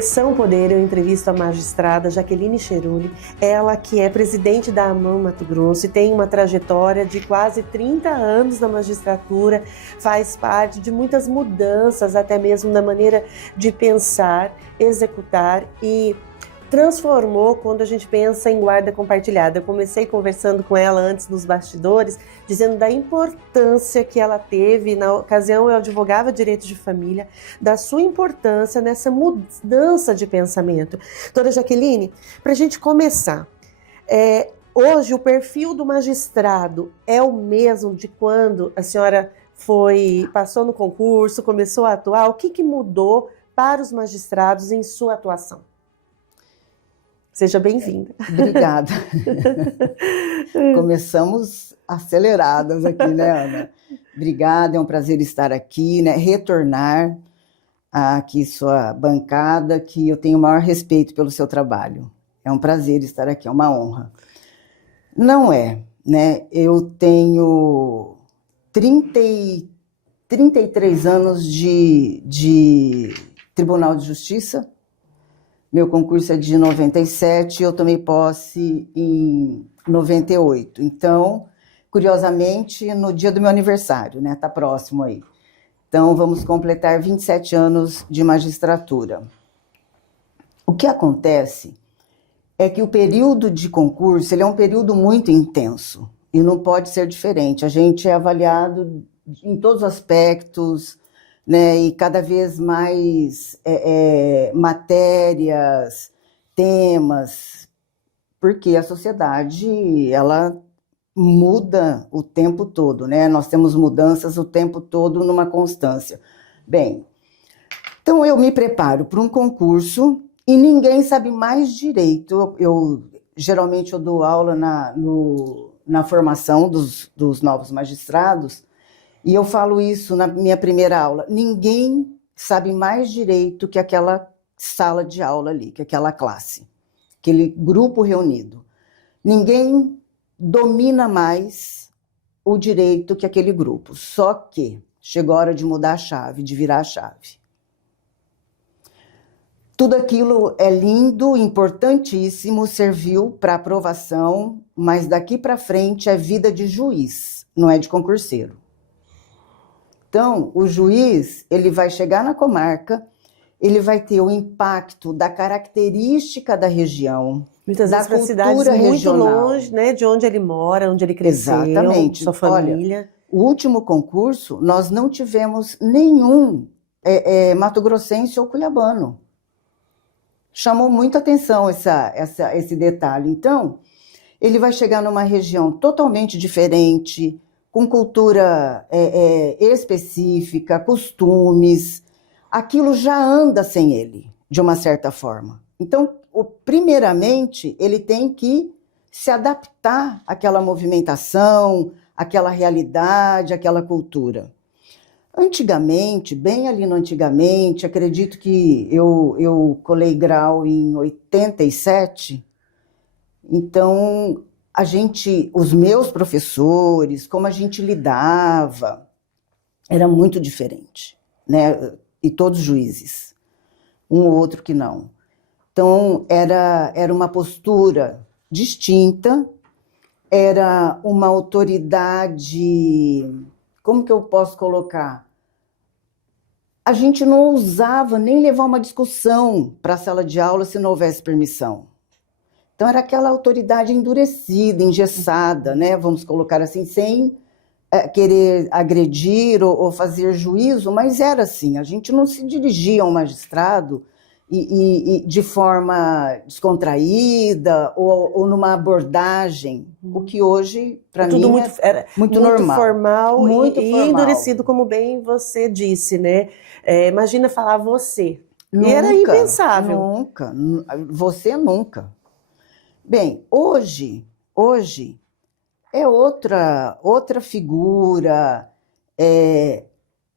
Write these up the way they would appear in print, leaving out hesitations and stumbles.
Conexão Poder, eu entrevisto a magistrada Jaqueline Cheruli, ela que é presidente da AMAN Mato Grosso e tem uma trajetória de quase 30 anos na magistratura, faz parte de muitas mudanças, até mesmo na maneira de pensar, executar e transformou quando a gente pensa em guarda compartilhada. Eu comecei conversando com ela antes nos bastidores, dizendo da importância que ela teve, na ocasião eu advogava direito de família, da sua importância nessa mudança de pensamento. Doutora Jaqueline, para a gente começar, hoje o perfil do magistrado é o mesmo de quando a senhora passou no concurso, começou a atuar? O que mudou para os magistrados em sua atuação? Seja bem-vinda. Obrigada. Começamos aceleradas aqui, né, Ana? Obrigada, é um prazer estar aqui, né? Retornar aqui sua bancada, que eu tenho o maior respeito pelo seu trabalho. É um prazer estar aqui, é uma honra. Não é, né? Eu tenho 33 anos de Tribunal de Justiça. Meu concurso é de 97, eu tomei posse em 98. Então, curiosamente, no dia do meu aniversário, né? Tá próximo aí. Então, vamos completar 27 anos de magistratura. O que acontece é que o período de concurso, ele é um período muito intenso e não pode ser diferente. A gente é avaliado em todos os aspectos, né, e cada vez mais matérias, temas, porque a sociedade, ela muda o tempo todo, né? Nós temos mudanças o tempo todo numa constância. Bem, então eu me preparo para um concurso e ninguém sabe mais direito. Geralmente eu dou aula na formação dos novos magistrados. E eu falo isso na minha primeira aula. Ninguém sabe mais direito que aquela sala de aula ali, que aquela classe, aquele grupo reunido. Ninguém domina mais o direito que aquele grupo. Só que chegou a hora de mudar a chave, de virar a chave. Tudo aquilo é lindo, importantíssimo, serviu para aprovação, mas daqui para frente é vida de juiz, não é de concurseiro. Então, o juiz, ele vai chegar na comarca, ele vai ter o impacto da característica da região, muitas da vezes para cultura cidades muito regional. longe, né, de onde ele mora, onde ele cresceu, Exatamente. sua família. Olha, o último concurso, nós não tivemos nenhum mato-grossense ou cuiabano. Chamou muita atenção esse detalhe. Então, ele vai chegar numa região totalmente diferente, com cultura específica, costumes, aquilo já anda sem ele, de uma certa forma. Então, primeiramente, ele tem que se adaptar àquela movimentação, àquela realidade, àquela cultura. Antigamente, bem ali no antigamente, acredito que eu colei grau em 87, então os meus professores, como a gente lidava, era muito diferente, né? E todos os juízes, um ou outro que não. Então, era uma postura distinta, era uma autoridade, como que eu posso colocar? A gente não ousava nem levar uma discussão para a sala de aula se não houvesse permissão. Então, era aquela autoridade endurecida, engessada, né? Vamos colocar assim, sem querer agredir ou fazer juízo, mas era assim, a gente não se dirigia a um magistrado e de forma descontraída ou numa abordagem, o que hoje, para mim, era muito normal. Formal muito e formal. Endurecido, como bem você disse, né? Imagina falar você. Nunca, e era impensável. Nunca, você nunca. Bem, hoje é outra figura,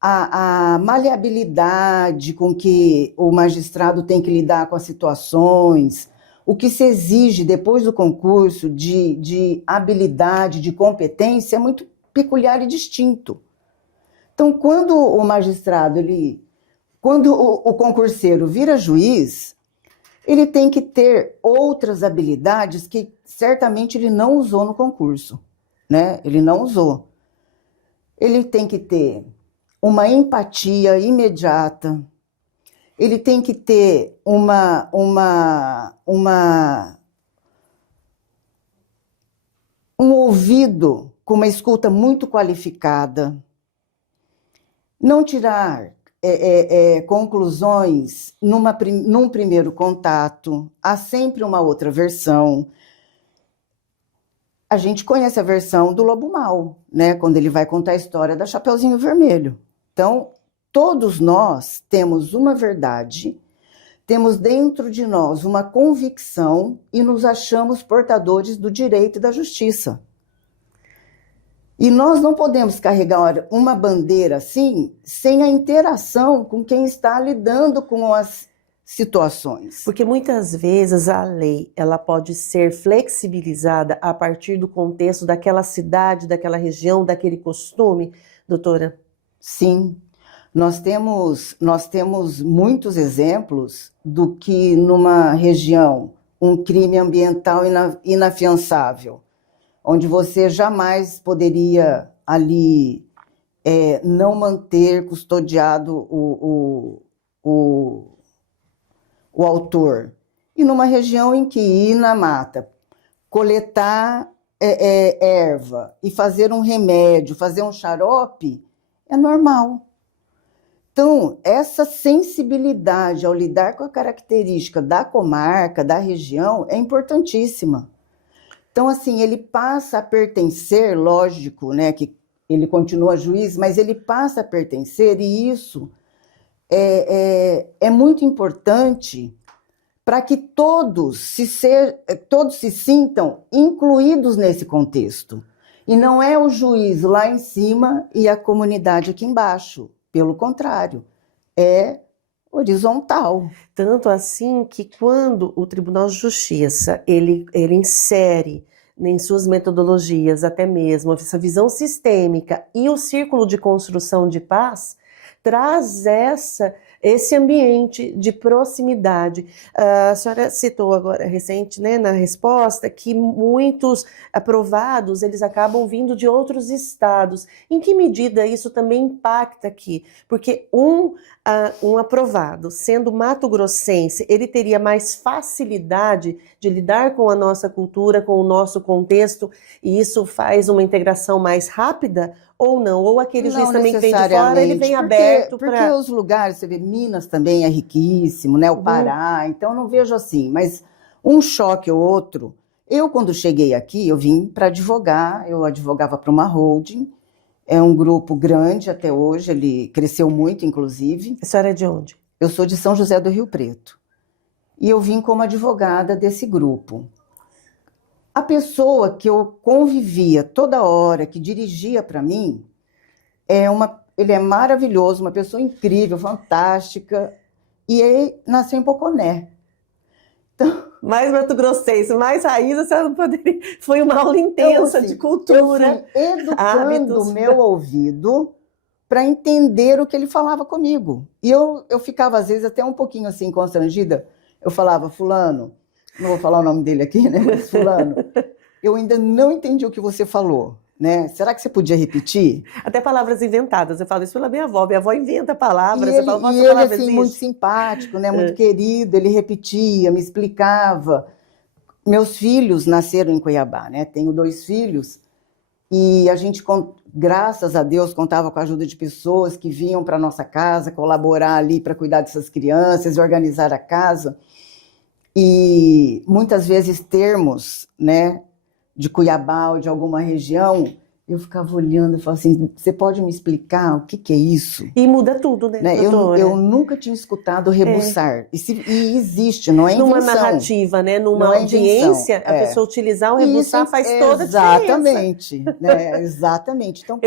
a maleabilidade com que o magistrado tem que lidar com as situações, o que se exige depois do concurso de habilidade, de competência, é muito peculiar e distinto. Então, quando o magistrado, quando o concurseiro vira juiz, ele tem que ter outras habilidades que certamente ele não usou no concurso, né? Ele não usou. Ele tem que ter uma empatia imediata, ele tem que ter um ouvido com uma escuta muito qualificada, não tirar conclusões num primeiro contato, há sempre uma outra versão. A gente conhece a versão do Lobo Mau, né? Quando ele vai contar a história da Chapeuzinho Vermelho. Então, todos nós temos uma verdade, temos dentro de nós uma convicção e nos achamos portadores do direito e da justiça. E nós não podemos carregar uma bandeira assim sem a interação com quem está lidando com as situações. Porque muitas vezes a lei ela pode ser flexibilizada a partir do contexto daquela cidade, daquela região, daquele costume, doutora? Sim, nós temos muitos exemplos do que numa região um crime ambiental inafiançável, onde você jamais poderia ali não manter custodiado o autor. E numa região em que ir na mata, coletar erva e fazer um remédio, fazer um xarope, é normal. Então, essa sensibilidade ao lidar com a característica da comarca, da região, é importantíssima. Então, assim, ele passa a pertencer, lógico, né, que ele continua juiz, mas ele passa a pertencer, e isso é muito importante para que todos se sintam incluídos nesse contexto. E não é o juiz lá em cima e a comunidade aqui embaixo. Pelo contrário, é horizontal. Tanto assim que quando o Tribunal de Justiça ele insere em suas metodologias até mesmo essa visão sistêmica e o círculo de construção de paz, traz esse ambiente de proximidade. A senhora citou agora recente, né, na resposta, que muitos aprovados eles acabam vindo de outros estados. Em que medida isso também impacta aqui? Porque um aprovado, sendo mato-grossense, ele teria mais facilidade de lidar com a nossa cultura, com o nosso contexto, e isso faz uma integração mais rápida? Ou não? Ou aquele juiz também que vem de fora, ele vem aberto para... Porque os lugares, você vê, Minas também é riquíssimo, né? O Pará, então não vejo assim. Mas um choque ou outro... Eu, quando cheguei aqui, eu vim para advogar, eu advogava para uma holding, é um grupo grande até hoje, ele cresceu muito, inclusive. A senhora é de onde? Eu sou de São José do Rio Preto. E eu vim como advogada desse grupo. A pessoa que eu convivia toda hora, que dirigia para mim, ele é maravilhoso, uma pessoa incrível, fantástica, e ele nasceu em Poconé. Então, mais mato-grossense, mais raiz, a senhora não poderia... Foi uma aula intensa de cultura. Eu fui educando o meu ouvido para entender o que ele falava comigo. E eu ficava, às vezes, até um pouquinho assim, constrangida. Eu falava, fulano... Não vou falar o nome dele aqui, né? Mas fulano, eu ainda não entendi o que você falou, né? Será que você podia repetir? Até palavras inventadas, eu falo isso pela minha avó inventa palavras, e eu falo, ele, essa palavra assim, existe? Muito simpático, né? Muito querido, ele repetia, me explicava. Meus filhos nasceram em Cuiabá, né? Tenho 2 filhos, e a gente, graças a Deus, contava com a ajuda de pessoas que vinham para nossa casa, colaborar ali para cuidar dessas crianças, organizar a casa. E muitas vezes termos, né, de Cuiabá ou de alguma região, eu ficava olhando e falava assim, você pode me explicar o que é isso? E muda tudo, né, doutora? Eu nunca tinha escutado rebuçar. E existe, não é invenção. Numa narrativa, né, numa audiência, a pessoa utilizar o rebuçar faz toda a diferença. Exatamente, né, exatamente. Então,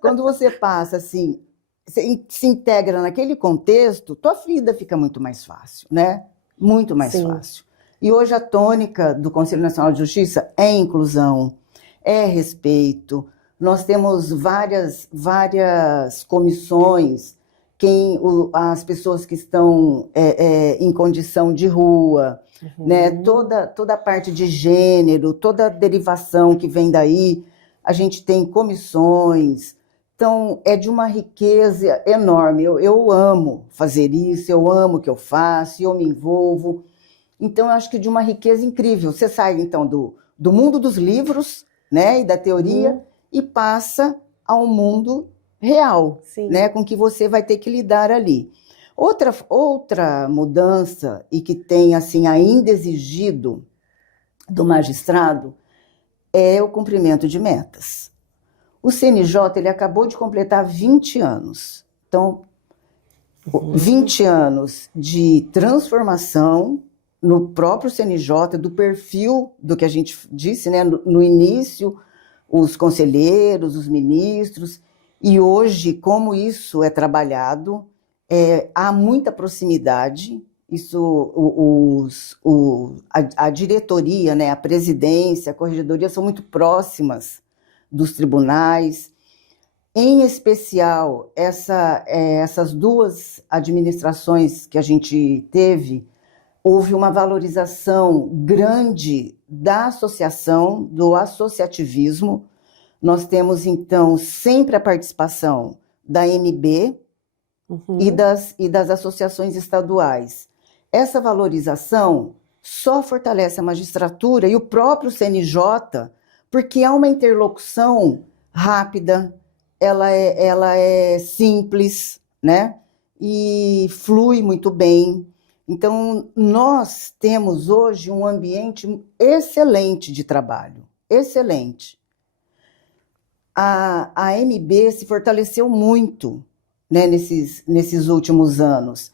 quando você passa assim, se integra naquele contexto, tua vida fica muito mais fácil, né? Muito mais fácil. E hoje a tônica do Conselho Nacional de Justiça é inclusão, é respeito. Nós temos várias comissões as pessoas que estão em condição de rua, né? Toda a parte de gênero, toda a derivação que vem daí, a gente tem comissões. Então, é de uma riqueza enorme. Eu amo fazer isso, eu amo o que eu faço, eu me envolvo. Então, eu acho que de uma riqueza incrível. Você sai, então, do mundo dos livros, né, e da teoria, e passa ao mundo real, né, com que você vai ter que lidar ali. Outra mudança, e que tem, assim, ainda exigido do magistrado, é o cumprimento de metas. O CNJ, ele acabou de completar 20 anos. Então, 20 anos de transformação no próprio CNJ, do perfil do que a gente disse, né, no início, os conselheiros, os ministros, e hoje, como isso é trabalhado, há muita proximidade, a diretoria, né, a presidência, a corregedoria são muito próximas dos tribunais, em especial essas duas administrações que a gente teve, houve uma valorização grande da associação, do associativismo. Nós temos, então, sempre a participação da MB e das associações estaduais. Essa valorização só fortalece a magistratura e o próprio CNJ, porque há uma interlocução rápida, ela é simples, né? E flui muito bem. Então, nós temos hoje um ambiente excelente de trabalho, excelente. A MB se fortaleceu muito, né, nesses últimos anos.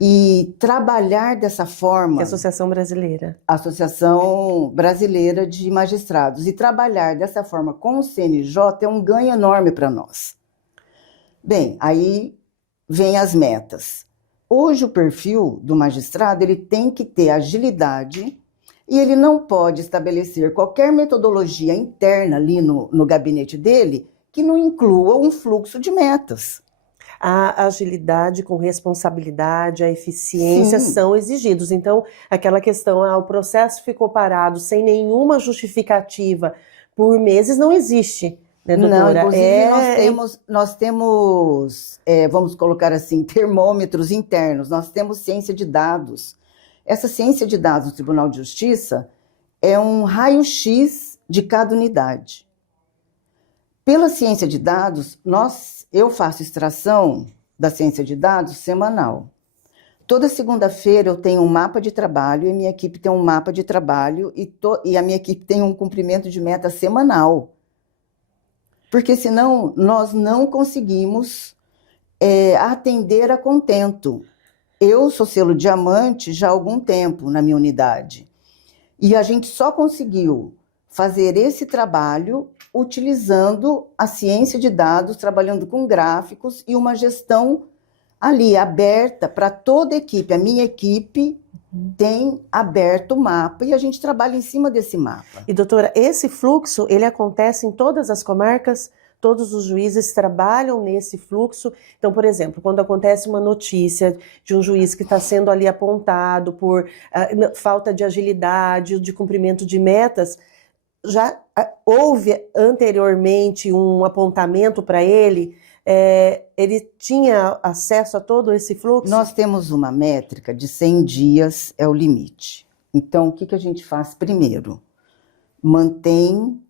E trabalhar dessa forma... Que é a Associação Brasileira. A Associação Brasileira de Magistrados. E trabalhar dessa forma com o CNJ é um ganho enorme para nós. Bem, aí vem as metas. Hoje o perfil do magistrado ele tem que ter agilidade e ele não pode estabelecer qualquer metodologia interna ali no gabinete dele que não inclua um fluxo de metas. A agilidade com responsabilidade, a eficiência são exigidos. Então, aquela questão, o processo ficou parado sem nenhuma justificativa por meses, não existe, né, doutora? Não, inclusive nós temos vamos colocar assim, termômetros internos, nós temos ciência de dados. Essa ciência de dados do Tribunal de Justiça é um raio-x de cada unidade. Pela ciência de dados, eu faço extração da ciência de dados semanal. Toda segunda-feira eu tenho um mapa de trabalho e minha equipe tem um mapa de trabalho e a minha equipe tem um cumprimento de meta semanal. Porque senão nós não conseguimos atender a contento. Eu sou selo diamante já há algum tempo na minha unidade. E a gente só conseguiu fazer esse trabalho utilizando a ciência de dados, trabalhando com gráficos e uma gestão ali aberta para toda a equipe. A minha equipe tem aberto o mapa e a gente trabalha em cima desse mapa. E doutora, esse fluxo, ele acontece em todas as comarcas? Todos os juízes trabalham nesse fluxo? Então, por exemplo, quando acontece uma notícia de um juiz que está sendo ali apontado por falta de agilidade, de cumprimento de metas, já houve anteriormente um apontamento para ele? Ele tinha acesso a todo esse fluxo? Nós temos uma métrica de 100 dias é o limite. Então, o que a gente faz primeiro? Mantém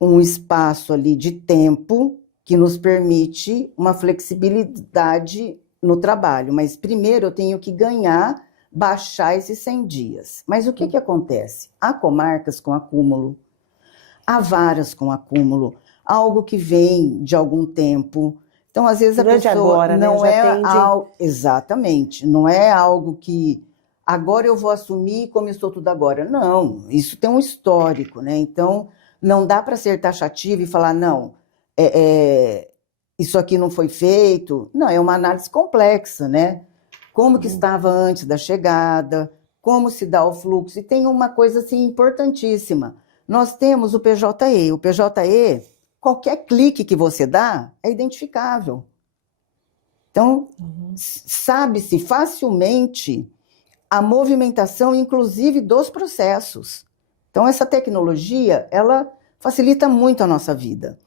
um espaço ali de tempo que nos permite uma flexibilidade no trabalho. Mas primeiro eu tenho que baixar esses 100 dias. Mas o que acontece? Há comarcas com acúmulo, há varas com acúmulo, algo que vem de algum tempo. Então, às vezes, a pessoa agora, não né? é algo... Exatamente. Não é algo que agora eu vou assumir e começou tudo agora. Não, isso tem um histórico, né? Então, não dá para ser taxativo e falar, não, isso aqui não foi feito. Não, é uma análise complexa, né? Como que estava antes da chegada, como se dá o fluxo. E tem uma coisa, assim, importantíssima. Nós temos o PJE. O PJE, qualquer clique que você dá, é identificável. Então, sabe-se facilmente a movimentação, inclusive, dos processos. Então, essa tecnologia, ela facilita muito a nossa vida.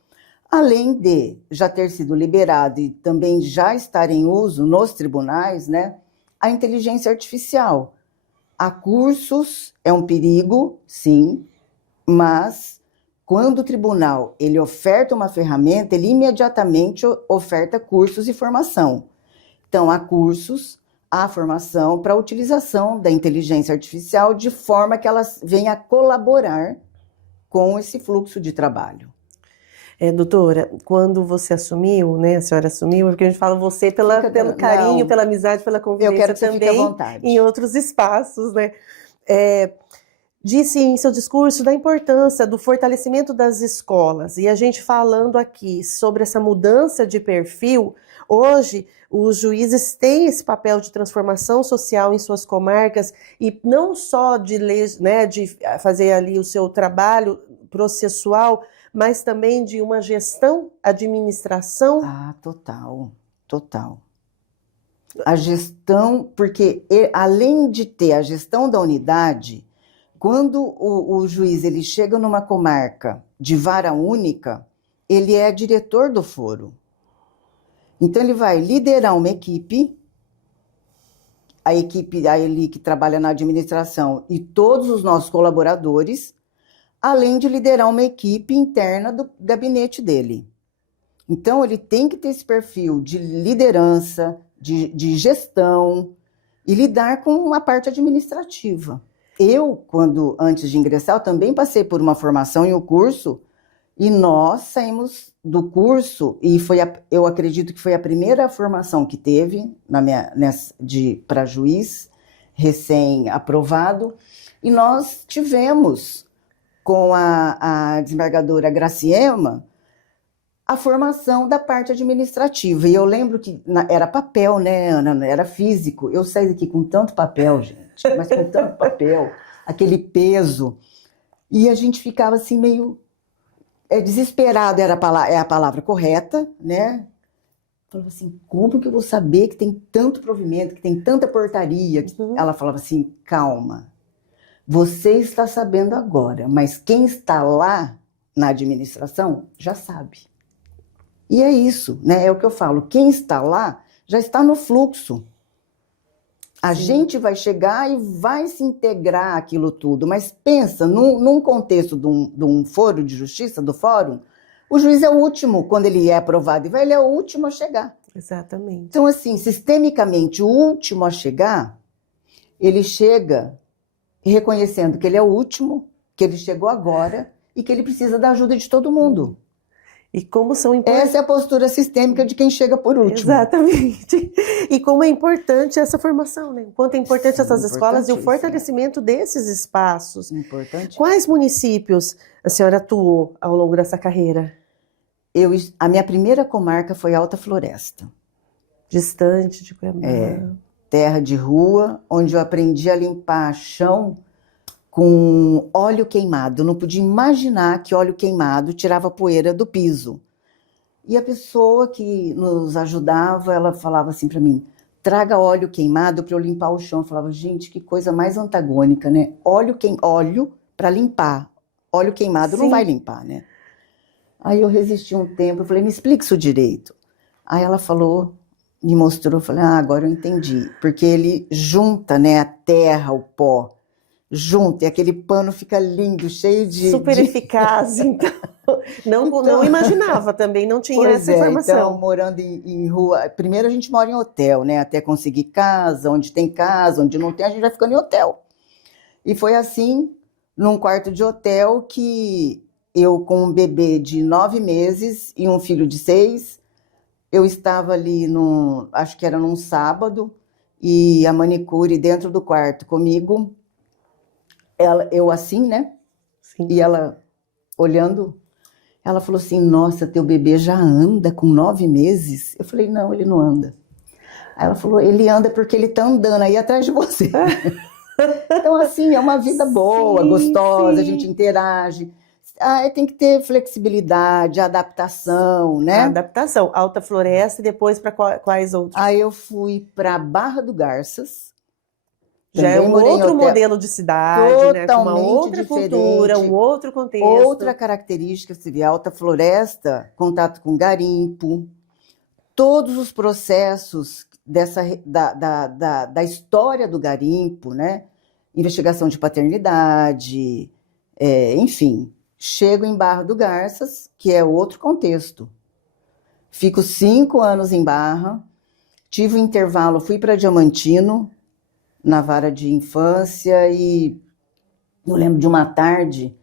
Além de já ter sido liberado e também já estar em uso nos tribunais, né, a inteligência artificial. Há cursos, é um perigo, sim, mas quando o tribunal ele oferta uma ferramenta, ele imediatamente oferta cursos e formação. Então, há cursos, há formação para a utilização da inteligência artificial de forma que ela venha colaborar com esse fluxo de trabalho. Doutora, quando você assumiu, né, a senhora assumiu, porque a gente fala você pelo carinho, não, pela amizade, pela convivência, eu quero que também, você fique à vontade. Em outros espaços, né? Disse em seu discurso da importância do fortalecimento das escolas, e a gente falando aqui sobre essa mudança de perfil, hoje os juízes têm esse papel de transformação social em suas comarcas, e não só de fazer ali o seu trabalho processual, mas também de uma gestão, administração? Ah, total. A gestão, porque além de ter a gestão da unidade, quando o juiz ele chega numa comarca de vara única, ele é diretor do foro. Então ele vai liderar uma equipe, a equipe ali que trabalha na administração e todos os nossos colaboradores, além de liderar uma equipe interna do gabinete dele. Então, ele tem que ter esse perfil de liderança, de gestão e lidar com a parte administrativa. Eu, antes de ingressar, eu também passei por uma formação em um curso e nós saímos do curso e eu acredito que foi a primeira formação que teve para juiz recém-aprovado e nós tivemos com a desembargadora Graciema, a formação da parte administrativa. E eu lembro que era papel, né, Ana? Não era físico. Eu saí daqui com tanto papel, gente, mas com tanto papel, aquele peso. E a gente ficava assim meio desesperado, é a palavra correta, né? Falava assim, como que eu vou saber que tem tanto provimento, que tem tanta portaria? Ela falava assim, calma. Você está sabendo agora, mas quem está lá na administração já sabe. E é isso, né? É o que eu falo. Quem está lá já está no fluxo. A gente vai chegar e vai se integrar aquilo tudo. Mas pensa, num contexto de um foro de justiça, do fórum, o juiz é o último, quando ele é aprovado, ele é o último a chegar. Exatamente. Então, assim, sistemicamente, o último a chegar, ele chega reconhecendo que ele é o último, que ele chegou agora e que ele precisa da ajuda de todo mundo. E como são importantes... Essa é a postura sistêmica de quem chega por último. Exatamente. E como é importante essa formação, né? Quanto é importante essas escolas e o fortalecimento desses espaços. Importante. Quais municípios a senhora atuou ao longo dessa carreira? A minha primeira comarca foi Alta Floresta. Distante de Cuiabá. Terra de rua, onde eu aprendi a limpar chão com óleo queimado. Eu não podia imaginar que óleo queimado tirava poeira do piso. E a pessoa que nos ajudava, ela falava assim para mim, traga óleo queimado para eu limpar o chão. Eu falava, gente, que coisa mais antagônica, né? Óleo para limpar. Óleo queimado não vai limpar, né? Aí eu resisti um tempo, eu falei, me explica isso direito. Aí ela falou... me mostrou, eu falei, agora eu entendi. Porque ele junta, né, a terra, o pó, junta, e aquele pano fica lindo, cheio de... Super eficaz, então. Não imaginava também, não tinha essa informação. Então, morando em rua... Primeiro a gente mora em hotel, né, até conseguir casa, onde não tem, a gente vai ficando em hotel. E foi assim, num quarto de hotel, que eu com um bebê de 9 meses e um filho de 6... Eu estava ali, acho que era num sábado, e a manicure dentro do quarto comigo, eu assim, né? Sim. E ela olhando, ela falou assim, nossa, teu bebê já anda com 9 meses? Eu falei, não, ele não anda. Aí ela falou, ele anda porque ele tá andando aí atrás de você. Então, assim, é uma vida boa, gostosa, a gente interage. tem que ter flexibilidade, adaptação, né? A adaptação, Alta Floresta e depois para quais outros? Aí eu fui para Barra do Garças. Já é um outro modelo de cidade, né? Com uma outra cultura, um outro contexto. Outra característica, você vê, Alta Floresta, contato com garimpo, todos os processos da história do garimpo, né? Investigação de paternidade, enfim. Chego em Barra do Garças, que é outro contexto. Fico 5 anos em Barra, tive um intervalo, fui para Diamantino, na vara de infância, e eu lembro de uma tarde,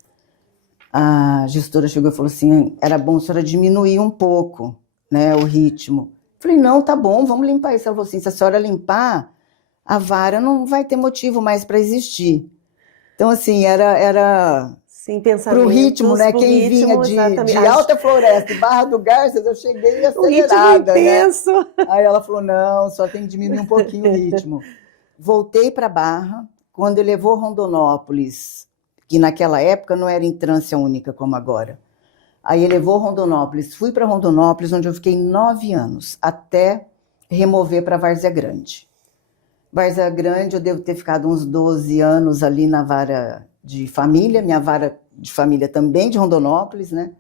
a gestora chegou e falou assim, era bom a senhora diminuir um pouco, né, o ritmo. Falei, não, tá bom, vamos limpar isso. Ela falou assim, se a senhora limpar, a vara não vai ter motivo mais para existir. Então, assim, era sim, pro ritmo, né? Quem vinha de Alta Floresta e Barra do Garças, eu cheguei acelerada, né? Aí ela falou, não, só tem que diminuir um pouquinho o ritmo. Voltei para Barra, quando levou Rondonópolis, que naquela época não era entrância única como agora. Aí levou Rondonópolis, fui para Rondonópolis, onde eu fiquei 9 anos, até remover para Várzea Grande. Várzea Grande, eu devo ter ficado uns 12 anos ali na vara de família, minha vara de família também de Rondonópolis, né?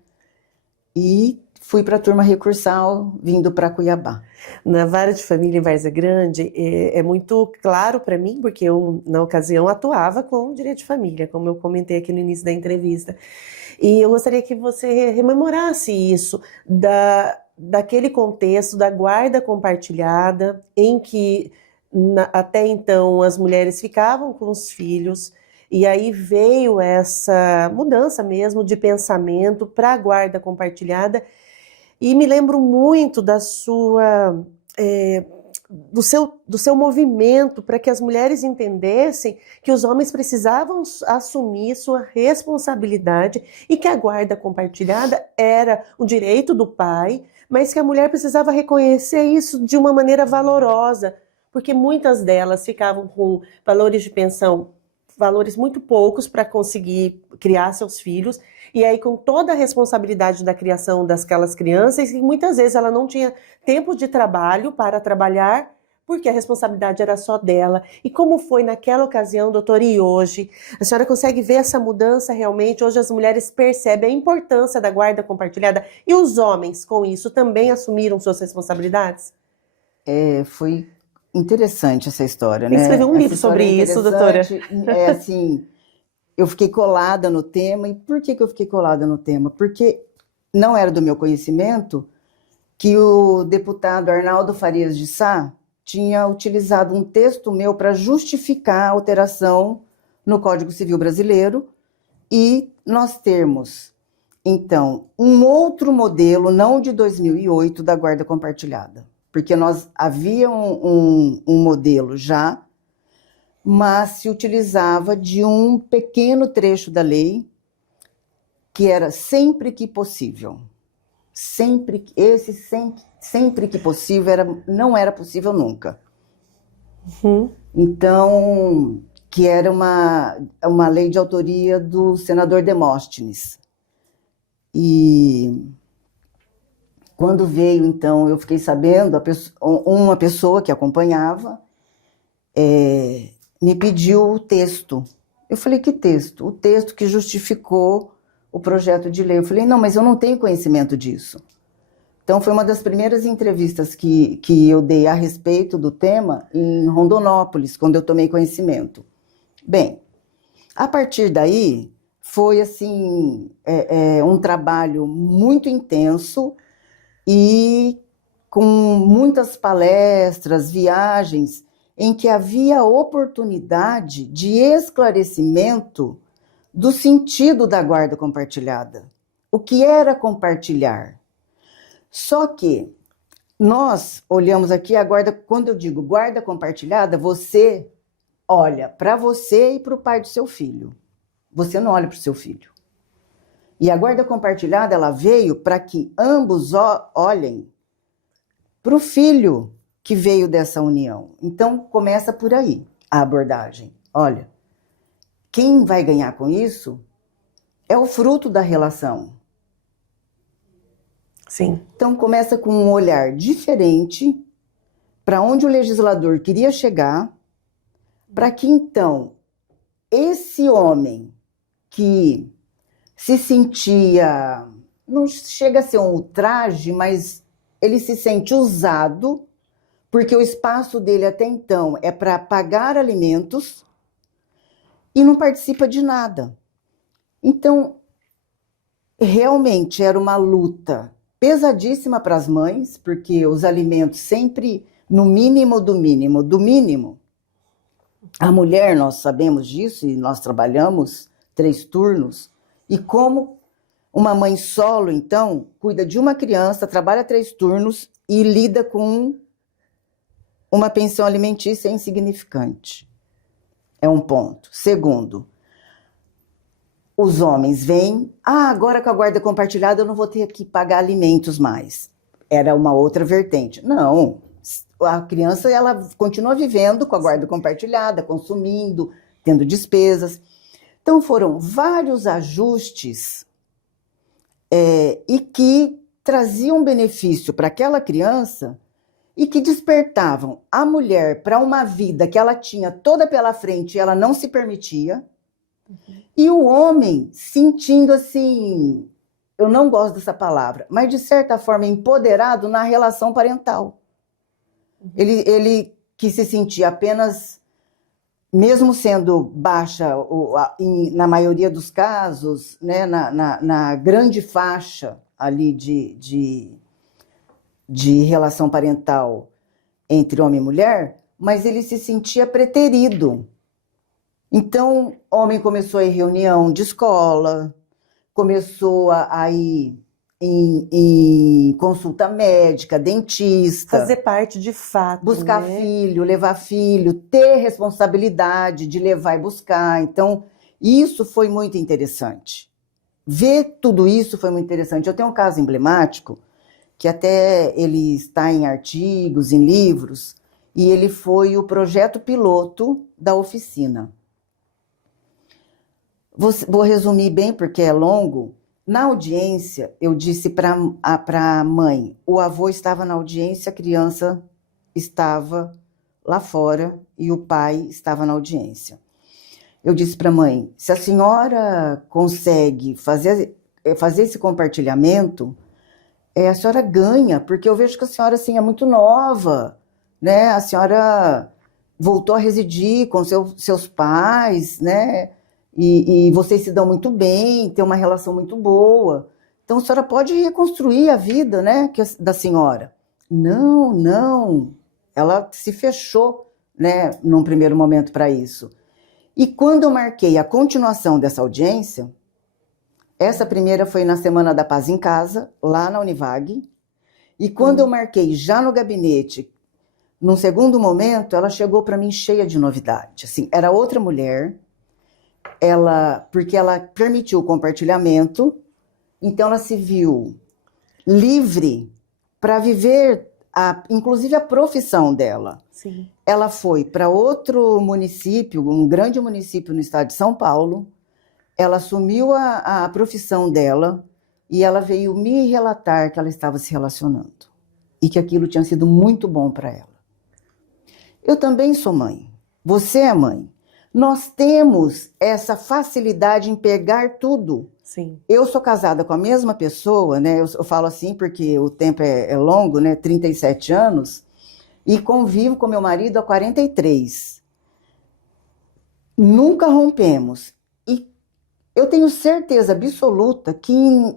E fui para a turma recursal, vindo para Cuiabá. Na vara de família em Várzea Grande, é muito claro para mim, porque eu, na ocasião, atuava com direito de família, como eu comentei aqui no início da entrevista. E eu gostaria que você rememorasse isso, daquele contexto da guarda compartilhada, em que até então as mulheres ficavam com os filhos, e aí veio essa mudança mesmo de pensamento para a guarda compartilhada. E me lembro muito da sua, do seu movimento para que as mulheres entendessem que os homens precisavam assumir sua responsabilidade e que a guarda compartilhada era um direito do pai, mas que a mulher precisava reconhecer isso de uma maneira valorosa, porque muitas delas ficavam com valores de pensão, valores muito poucos para conseguir criar seus filhos, e aí com toda a responsabilidade da criação daquelas crianças, e muitas vezes ela não tinha tempo de trabalho para trabalhar, porque a responsabilidade era só dela. E como foi naquela ocasião, doutora, e hoje? A senhora consegue ver essa mudança realmente? Hoje as mulheres percebem a importância da guarda compartilhada, e os homens, com isso, também assumiram suas responsabilidades? Foi interessante essa história, né? Escreveu um livro sobre isso, doutora. Assim, eu fiquei colada no tema. E por que eu fiquei colada no tema? Porque não era do meu conhecimento que o deputado Arnaldo Farias de Sá tinha utilizado um texto meu para justificar a alteração no Código Civil Brasileiro e nós termos, então, um outro modelo, não de 2008, da guarda compartilhada. Porque havia um modelo já, mas se utilizava de um pequeno trecho da lei, que era sempre que possível. Sempre que possível, não era possível nunca. Uhum. Então, que era uma lei de autoria do senador Demóstenes. E quando veio, então, eu fiquei sabendo, uma pessoa que acompanhava me pediu o texto. Eu falei, que texto? O texto que justificou o projeto de lei. Eu falei, não, mas eu não tenho conhecimento disso. Então, foi uma das primeiras entrevistas que eu dei a respeito do tema em Rondonópolis, quando eu tomei conhecimento. Bem, a partir daí, foi assim, um trabalho muito intenso e com muitas palestras, viagens, em que havia oportunidade de esclarecimento do sentido da guarda compartilhada. O que era compartilhar? Só que nós olhamos aqui a guarda, quando eu digo guarda compartilhada, você olha para você e para o pai do seu filho. Você não olha para o seu filho. E a guarda compartilhada, ela veio para que ambos olhem para o filho que veio dessa união. Então, começa por aí a abordagem. Olha, quem vai ganhar com isso é o fruto da relação. Sim. Então começa com um olhar diferente para onde o legislador queria chegar, para que então esse homem que se sentia, não chega a ser um ultraje, mas ele se sente usado, porque o espaço dele até então é para pagar alimentos e não participa de nada. Então, realmente era uma luta pesadíssima para as mães, porque os alimentos sempre no mínimo do mínimo do mínimo. A mulher, nós sabemos disso e nós trabalhamos 3 turnos. E como uma mãe solo, então, cuida de uma criança, trabalha 3 turnos e lida com uma pensão alimentícia insignificante. É um ponto. Segundo, os homens vêm, agora com a guarda compartilhada eu não vou ter que pagar alimentos mais. Era uma outra vertente. Não, a criança ela continua vivendo com a guarda compartilhada, consumindo, tendo despesas. Então foram vários ajustes e que traziam benefício para aquela criança e que despertavam a mulher para uma vida que ela tinha toda pela frente e ela não se permitia. E o homem sentindo assim, eu não gosto dessa palavra, mas de certa forma empoderado na relação parental. Ele que se sentia apenas, mesmo sendo baixa na maioria dos casos, né, na grande faixa ali de relação parental entre homem e mulher, mas ele se sentia preterido. Então, homem começou a ir em reunião de escola, começou a ir em consulta médica, dentista. Fazer parte de fato. Buscar né? filho, levar filho, ter responsabilidade de levar e buscar. Então, isso foi muito interessante. Ver tudo isso foi muito interessante. Eu tenho um caso emblemático, que até ele está em artigos, em livros, e ele foi o projeto piloto da oficina. Vou resumir bem porque é longo. Na audiência, eu disse para a mãe, o avô estava na audiência, a criança estava lá fora e o pai estava na audiência. Eu disse para a mãe, se a senhora consegue fazer esse compartilhamento, a senhora ganha, porque eu vejo que a senhora assim, é muito nova, né? A senhora voltou a residir com seus pais, né? E vocês se dão muito bem, tem uma relação muito boa. Então, a senhora pode reconstruir a vida, né, da senhora. Não. Ela se fechou, né, num primeiro momento para isso. E quando eu marquei a continuação dessa audiência, essa primeira foi na Semana da Paz em Casa, lá na Univag. E quando eu marquei já no gabinete, num segundo momento, ela chegou para mim cheia de novidade. Assim, era outra mulher, porque ela permitiu o compartilhamento, então ela se viu livre para viver, inclusive a profissão dela. Sim. Ela foi para outro município, um grande município no estado de São Paulo, ela assumiu a profissão dela e ela veio me relatar que ela estava se relacionando e que aquilo tinha sido muito bom para ela. Eu também sou mãe, você é mãe. Nós temos essa facilidade em pegar tudo. Sim. Eu sou casada com a mesma pessoa, né? Eu falo assim porque o tempo é longo, né? 37 anos. E convivo com meu marido há 43. Nunca rompemos. E eu tenho certeza absoluta que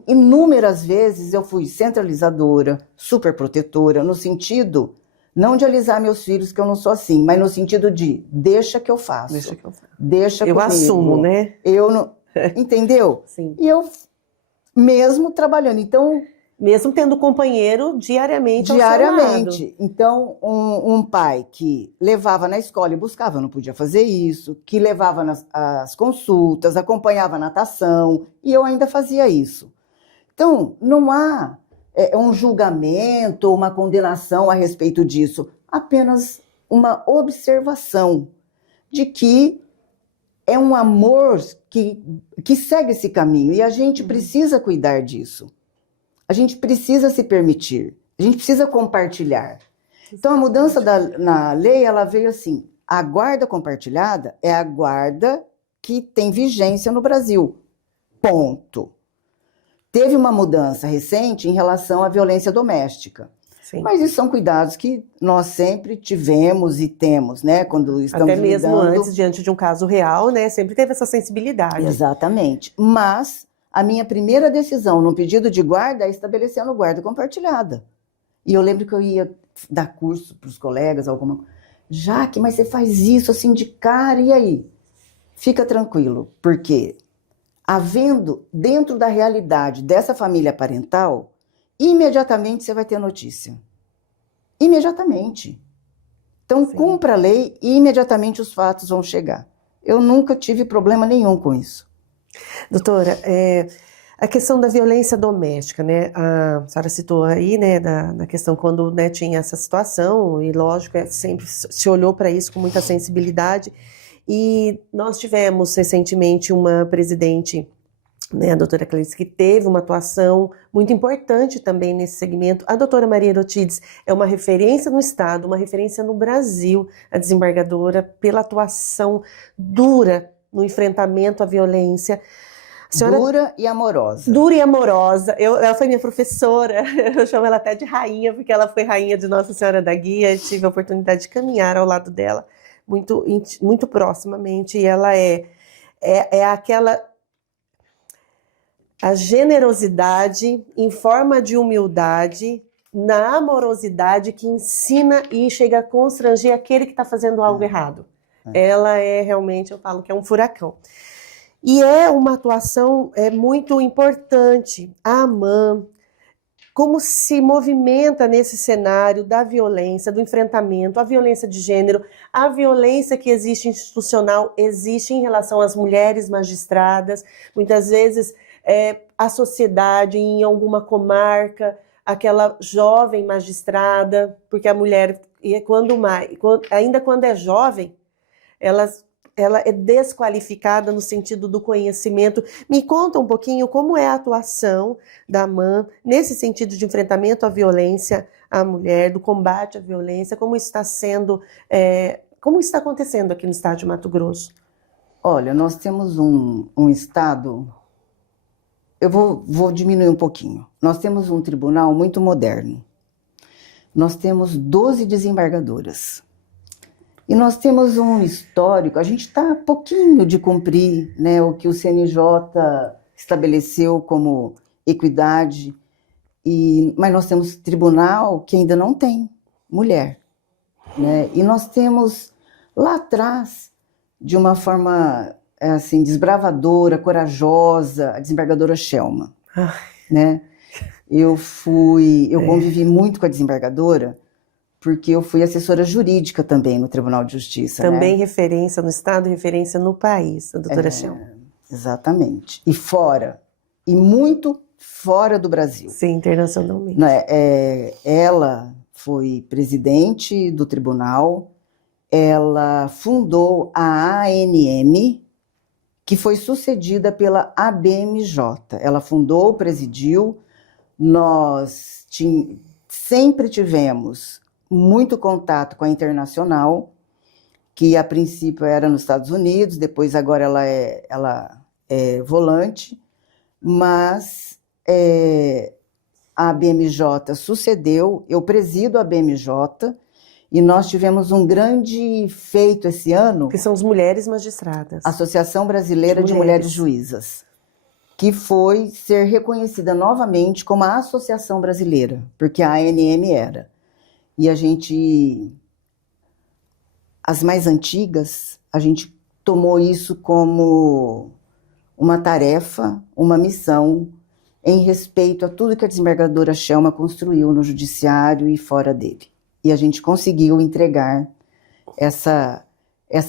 inúmeras vezes eu fui centralizadora, super protetora, no sentido... Não de alisar meus filhos, que eu não sou assim, mas no sentido de deixa que eu faço. Deixa que eu faço. Deixa eu comigo. assumo, né? Eu não... Entendeu? Sim. E eu, mesmo trabalhando, então... Mesmo tendo companheiro diariamente ao seu lado. Então, um pai que levava na escola e buscava, não podia fazer isso, que levava as consultas, acompanhava a natação, e eu ainda fazia isso. Então, não há... um julgamento ou uma condenação a respeito disso, apenas uma observação de que é um amor que segue esse caminho, e a gente precisa cuidar disso. A gente precisa se permitir, a gente precisa compartilhar. Então, a mudança na lei, ela veio assim, a guarda compartilhada é a guarda que tem vigência no Brasil, ponto. Teve uma mudança recente em relação à violência doméstica. Sim. Mas isso são cuidados que nós sempre tivemos e temos, né? Quando estamos até mesmo lidando... antes, diante de um caso real, né? Sempre teve essa sensibilidade. Exatamente. Mas a minha primeira decisão no pedido de guarda é estabelecendo guarda compartilhada. E eu lembro que eu ia dar curso para os colegas, alguma coisa. Jaque, mas você faz isso assim de cara, e aí? Fica tranquilo, porque havendo dentro da realidade dessa família parental, imediatamente você vai ter notícia. Imediatamente. Então, Sim. cumpra a lei e imediatamente os fatos vão chegar. Eu nunca tive problema nenhum com isso. Doutora, a questão da violência doméstica, né? A senhora citou aí, né, da questão quando, né, tinha essa situação, e lógico, sempre se olhou para isso com muita sensibilidade. E nós tivemos recentemente uma presidente, né, a doutora Clarice, que teve uma atuação muito importante também nesse segmento. A doutora Maria Erotides é uma referência no Estado, uma referência no Brasil, a desembargadora, pela atuação dura no enfrentamento à violência. Senhora, dura e amorosa. Dura e amorosa. Ela foi minha professora, eu chamo ela até de rainha, porque ela foi rainha de Nossa Senhora da Guia, e tive a oportunidade de caminhar ao lado dela muito proximamente, e ela é aquela... A generosidade em forma de humildade, na amorosidade que ensina e chega a constranger aquele que está fazendo algo errado. Ela é realmente, eu falo que é um furacão. E é uma atuação muito importante. A AMAN, como se movimenta nesse cenário da violência, do enfrentamento, a violência de gênero, a violência que existe institucional, existe em relação às mulheres magistradas, muitas vezes... a sociedade em alguma comarca, aquela jovem magistrada, porque a mulher, ainda quando é jovem, ela é desqualificada no sentido do conhecimento. Me conta um pouquinho como é a atuação da AMAN nesse sentido de enfrentamento à violência à mulher, do combate à violência, como está sendo, como está acontecendo aqui no estado de Mato Grosso. Olha, nós temos um estado... Eu vou diminuir um pouquinho. Nós temos um tribunal muito moderno. Nós temos 12 desembargadoras. E nós temos um histórico, a gente está a pouquinho de cumprir, né, o que o CNJ estabeleceu como equidade, mas nós temos tribunal que ainda não tem mulher. Né? E nós temos lá atrás, de uma forma... assim, desbravadora, corajosa, a desembargadora Shelma, né? Eu convivi muito com a desembargadora, porque eu fui assessora jurídica também no Tribunal de Justiça. Também, né? Referência no Estado, referência no país, a doutora Shelma. Exatamente. E fora, e muito fora do Brasil. Sim, internacionalmente. Ela foi presidente do tribunal, ela fundou a ANM, que foi sucedida pela ABMJ. Ela fundou, presidiu, nós sempre tivemos muito contato com a Internacional, que a princípio era nos Estados Unidos, depois agora ela é volante, mas a ABMJ sucedeu, eu presido a ABMJ, e nós tivemos um grande feito esse ano... Que são as mulheres magistradas. Associação Brasileira de Mulheres Juízas, que foi ser reconhecida novamente como a Associação Brasileira, porque a ANM era. E as mais antigas, a gente tomou isso como uma tarefa, uma missão, em respeito a tudo que a desembargadora Shelma construiu no judiciário e fora dele. E a gente conseguiu entregar essa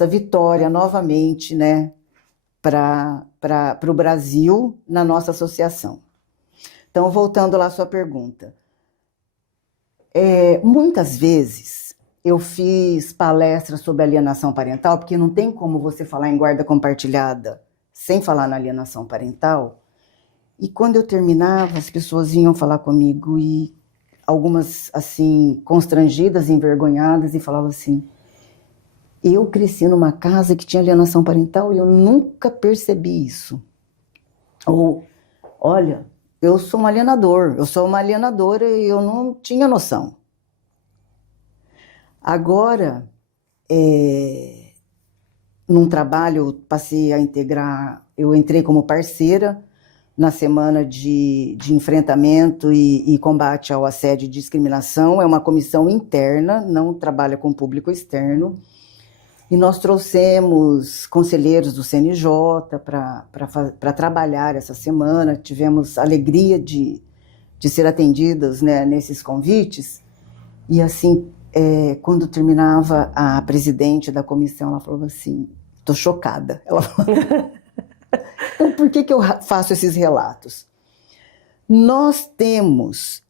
vitória novamente, né, para o Brasil na nossa associação. Então, voltando lá à sua pergunta. Muitas vezes, eu fiz palestras sobre alienação parental, porque não tem como você falar em guarda compartilhada sem falar na alienação parental. E quando eu terminava, as pessoas vinham falar comigo e algumas, assim, constrangidas, envergonhadas, e falavam assim: eu cresci numa casa que tinha alienação parental e eu nunca percebi isso. Ou, olha, eu sou um alienador, eu sou uma alienadora e eu não tinha noção. Agora, num trabalho, eu passei a integrar, eu entrei como parceira na semana de enfrentamento e combate ao assédio e discriminação. É uma comissão interna, não trabalha com público externo. E nós trouxemos conselheiros do CNJ para trabalhar essa semana. Tivemos a alegria de ser atendidas, né, nesses convites. E assim, quando terminava, a presidente da comissão, ela falou assim: estou chocada. Ela falou, então, por que eu faço esses relatos? Nós temos,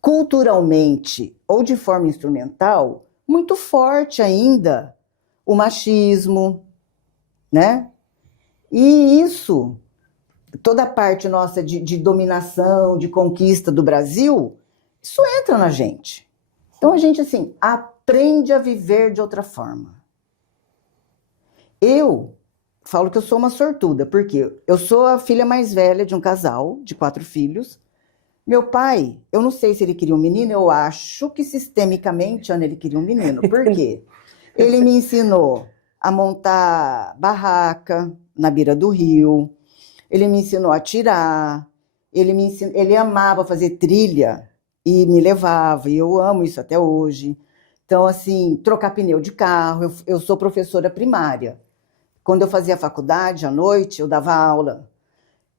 culturalmente ou de forma instrumental, muito forte ainda o machismo, né? E isso, toda a parte nossa de dominação, de conquista do Brasil, isso entra na gente. Então a gente, assim, aprende a viver de outra forma. Eu falo que eu sou uma sortuda, porque eu sou a filha mais velha de um casal de 4 filhos. Meu pai, eu não sei se ele queria um menino, eu acho que sistemicamente, Ana, ele queria um menino. Por quê? Ele me ensinou a montar barraca na beira do rio, ele me ensinou a tirar, ele amava fazer trilha e me levava, e eu amo isso até hoje. Então, assim, trocar pneu de carro, eu sou professora primária. Quando eu fazia faculdade, à noite, eu dava aula.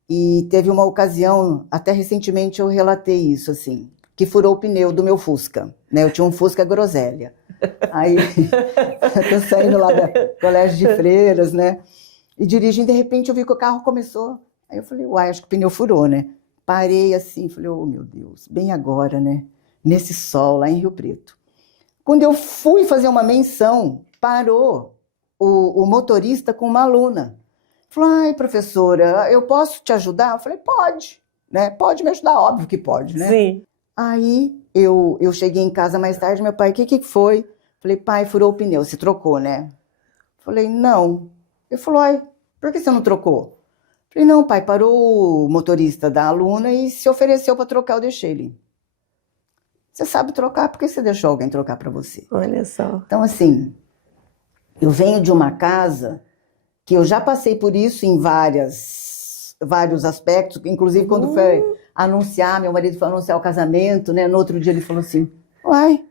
E teve uma ocasião, até recentemente eu relatei isso, assim, que furou o pneu do meu Fusca, né? Eu tinha um Fusca groselha. Aí, eu tô saindo lá do colégio de freiras, né? E dirigindo, de repente eu vi que o carro começou. Aí eu falei, uai, acho que o pneu furou, né? Parei assim, falei, oh meu Deus, bem agora, né? Nesse sol, lá em Rio Preto. Quando eu fui fazer uma menção, parou o motorista com uma aluna. Falou, ai, professora, eu posso te ajudar? Eu falei, pode, né? Pode me ajudar, óbvio que pode, né? Sim. Aí eu cheguei em casa mais tarde, meu pai, o que foi? Falei, pai, furou o pneu, você trocou, né? Falei, não. Ele falou, ai, por que você não trocou? Falei, não, pai, parou o motorista da aluna e se ofereceu para trocar, eu deixei ele. Você sabe trocar, por que você deixou alguém trocar para você? Olha só. Então, assim, eu venho de uma casa que eu já passei por isso em vários aspectos, inclusive quando foi anunciar, meu marido foi anunciar o casamento, né? No outro dia ele falou assim, uai,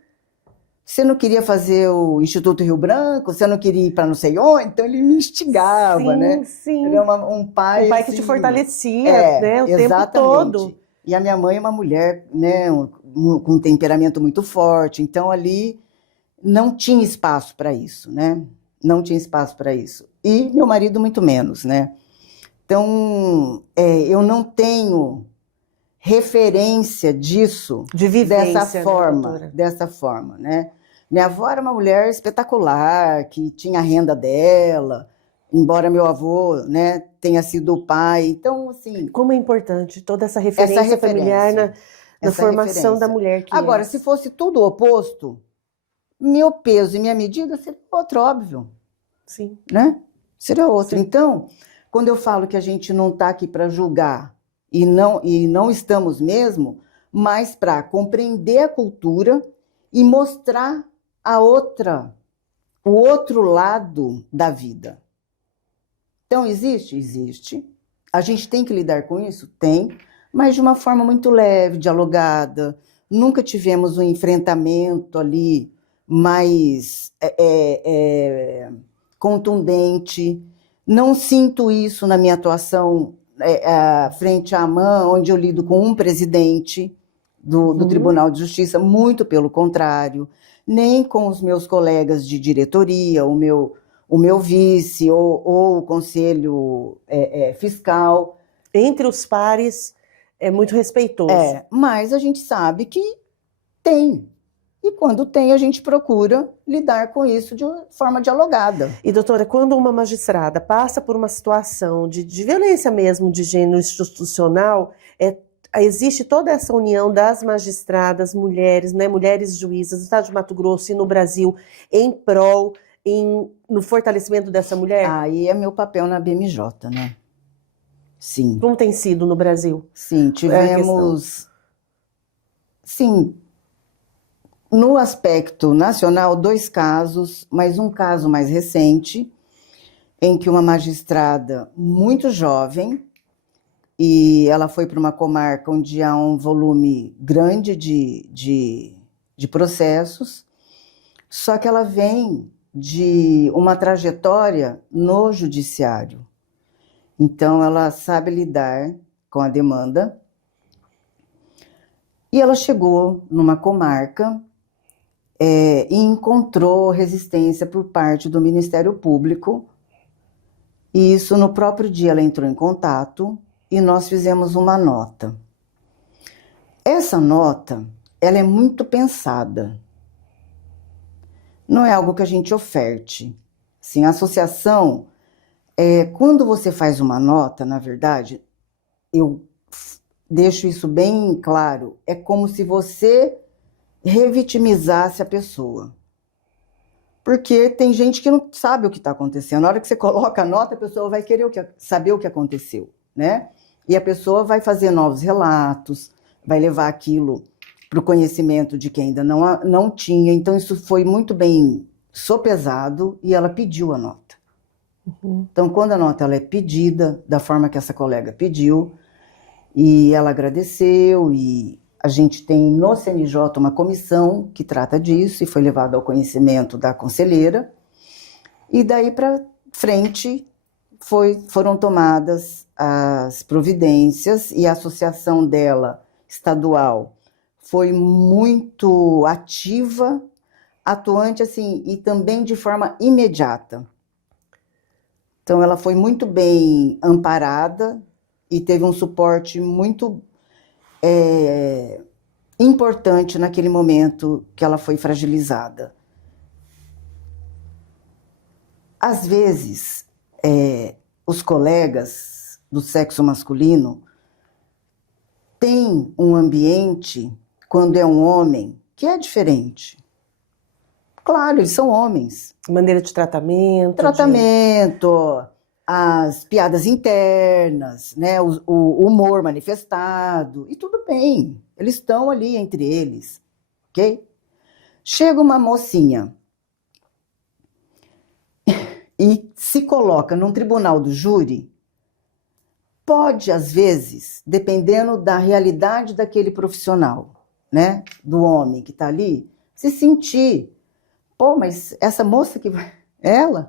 você não queria fazer o Instituto Rio Branco? Você não queria ir para não sei onde? Então ele me instigava, sim, né? Sim. Ele é um pai, um pai assim, que te fortalecia, né? O tempo todo. E a minha mãe é uma mulher, né? Com um temperamento muito forte. Então ali não tinha espaço para isso, né? Não tinha espaço para isso. E meu marido muito menos, né? Então, eu não tenho referência disso de vivência, dessa forma, né? Minha avó era uma mulher espetacular, que tinha a renda dela, embora meu avô, né, tenha sido o pai. Então, assim... Como é importante toda essa referência familiar na formação da mulher. Agora, se fosse tudo o oposto, meu peso e minha medida seria outro, óbvio. Sim. Né? Seria outro. Sim. Então, quando eu falo que a gente não está aqui para julgar, e não estamos mesmo, mas para compreender a cultura e mostrar o outro lado da vida. Então, existe? Existe. A gente tem que lidar com isso? Tem, mas de uma forma muito leve, dialogada. Nunca tivemos um enfrentamento ali mais contundente. Não sinto isso na minha atuação frente à AMAN, onde eu lido com um presidente do Tribunal de Justiça, muito pelo contrário, nem com os meus colegas de diretoria, o meu vice ou o conselho fiscal. Entre os pares é muito respeitoso. Mas a gente sabe que tem e quando tem, a gente procura lidar com isso de forma dialogada. E, doutora, quando uma magistrada passa por uma situação de violência mesmo de gênero institucional, existe toda essa união das magistradas, mulheres, né, mulheres juízas do Estado de Mato Grosso e no Brasil, em prol, no fortalecimento dessa mulher? Aí é meu papel na BMJ, né? Sim. Como tem sido no Brasil? Sim, tivemos... Sim, no aspecto nacional, 2 casos, mas um caso mais recente, em que uma magistrada muito jovem, e ela foi para uma comarca onde há um volume grande de processos, só que ela vem de uma trajetória no judiciário. Então, ela sabe lidar com a demanda. E ela chegou numa comarca e encontrou resistência por parte do Ministério Público. E isso, no próprio dia, ela entrou em contato e nós fizemos uma nota. Essa nota, ela é muito pensada. Não é algo que a gente oferte. Assim, a associação, quando você faz uma nota, na verdade, eu deixo isso bem claro, é como se você revitimizasse a pessoa. Porque tem gente que não sabe o que está acontecendo. Na hora que você coloca a nota, a pessoa vai querer saber o que aconteceu, né? E a pessoa vai fazer novos relatos, vai levar aquilo para o conhecimento de quem ainda não tinha. Então, isso foi muito bem sopesado e ela pediu a nota. Uhum. Então, quando a nota ela é pedida, da forma que essa colega pediu, e ela agradeceu, e a gente tem no CNJ uma comissão que trata disso, e foi levado ao conhecimento da conselheira, e daí para frente foram tomadas as providências, e a associação dela, estadual, foi muito ativa, atuante assim, e também de forma imediata. Então ela foi muito bem amparada, e teve um suporte muito importante naquele momento que ela foi fragilizada. Às vezes, os colegas do sexo masculino têm um ambiente, quando é um homem, que é diferente. Claro, eles são homens. Maneira de tratamento. As piadas internas, né, o humor manifestado, e tudo bem, eles estão ali entre eles, ok? Chega uma mocinha e se coloca num tribunal do júri, pode, às vezes, dependendo da realidade daquele profissional, né, do homem que está ali, se sentir, pô, mas essa moça que vai, ela,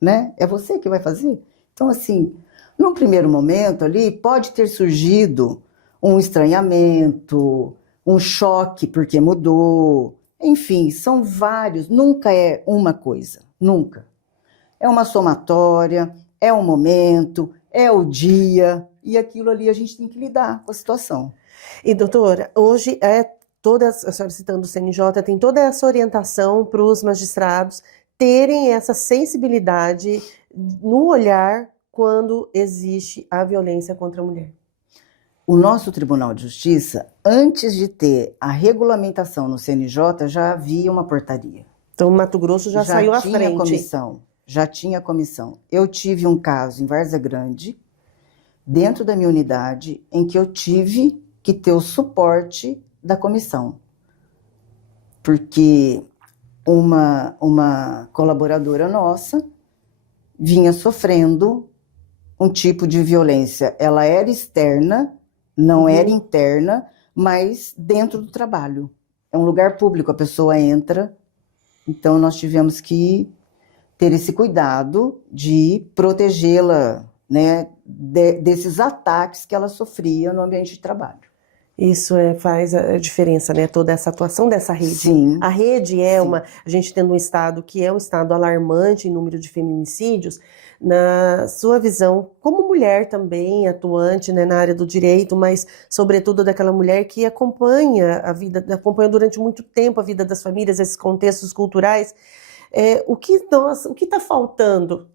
né, é você que vai fazer? Então, assim, num primeiro momento ali, pode ter surgido um estranhamento, um choque porque mudou, enfim, são vários, nunca é uma coisa, nunca. É uma somatória, é um momento, é o dia, e aquilo ali a gente tem que lidar com a situação. E, doutora, hoje a senhora citando o CNJ, tem toda essa orientação para os magistrados terem essa sensibilidade no olhar quando existe a violência contra a mulher. O nosso Tribunal de Justiça, antes de ter a regulamentação no CNJ, já havia uma portaria. Então, o Mato Grosso já saiu à frente. Já tinha comissão. Eu tive um caso em Várzea Grande, dentro da minha unidade, em que eu tive que ter o suporte da comissão. Porque uma colaboradora nossa vinha sofrendo um tipo de violência. Ela era externa, não era interna, mas dentro do trabalho. É um lugar público, a pessoa entra. Então, nós tivemos que ter esse cuidado de protegê-la, né, desses ataques que ela sofria no ambiente de trabalho. Isso faz a diferença, né? Toda essa atuação dessa rede. Sim. A rede Sim. a gente tendo um estado que é um estado alarmante em número de feminicídios, na sua visão, como mulher também atuante, né, na área do direito, mas sobretudo daquela mulher que acompanha a vida, acompanha durante muito tempo a vida das famílias, esses contextos culturais, o que está faltando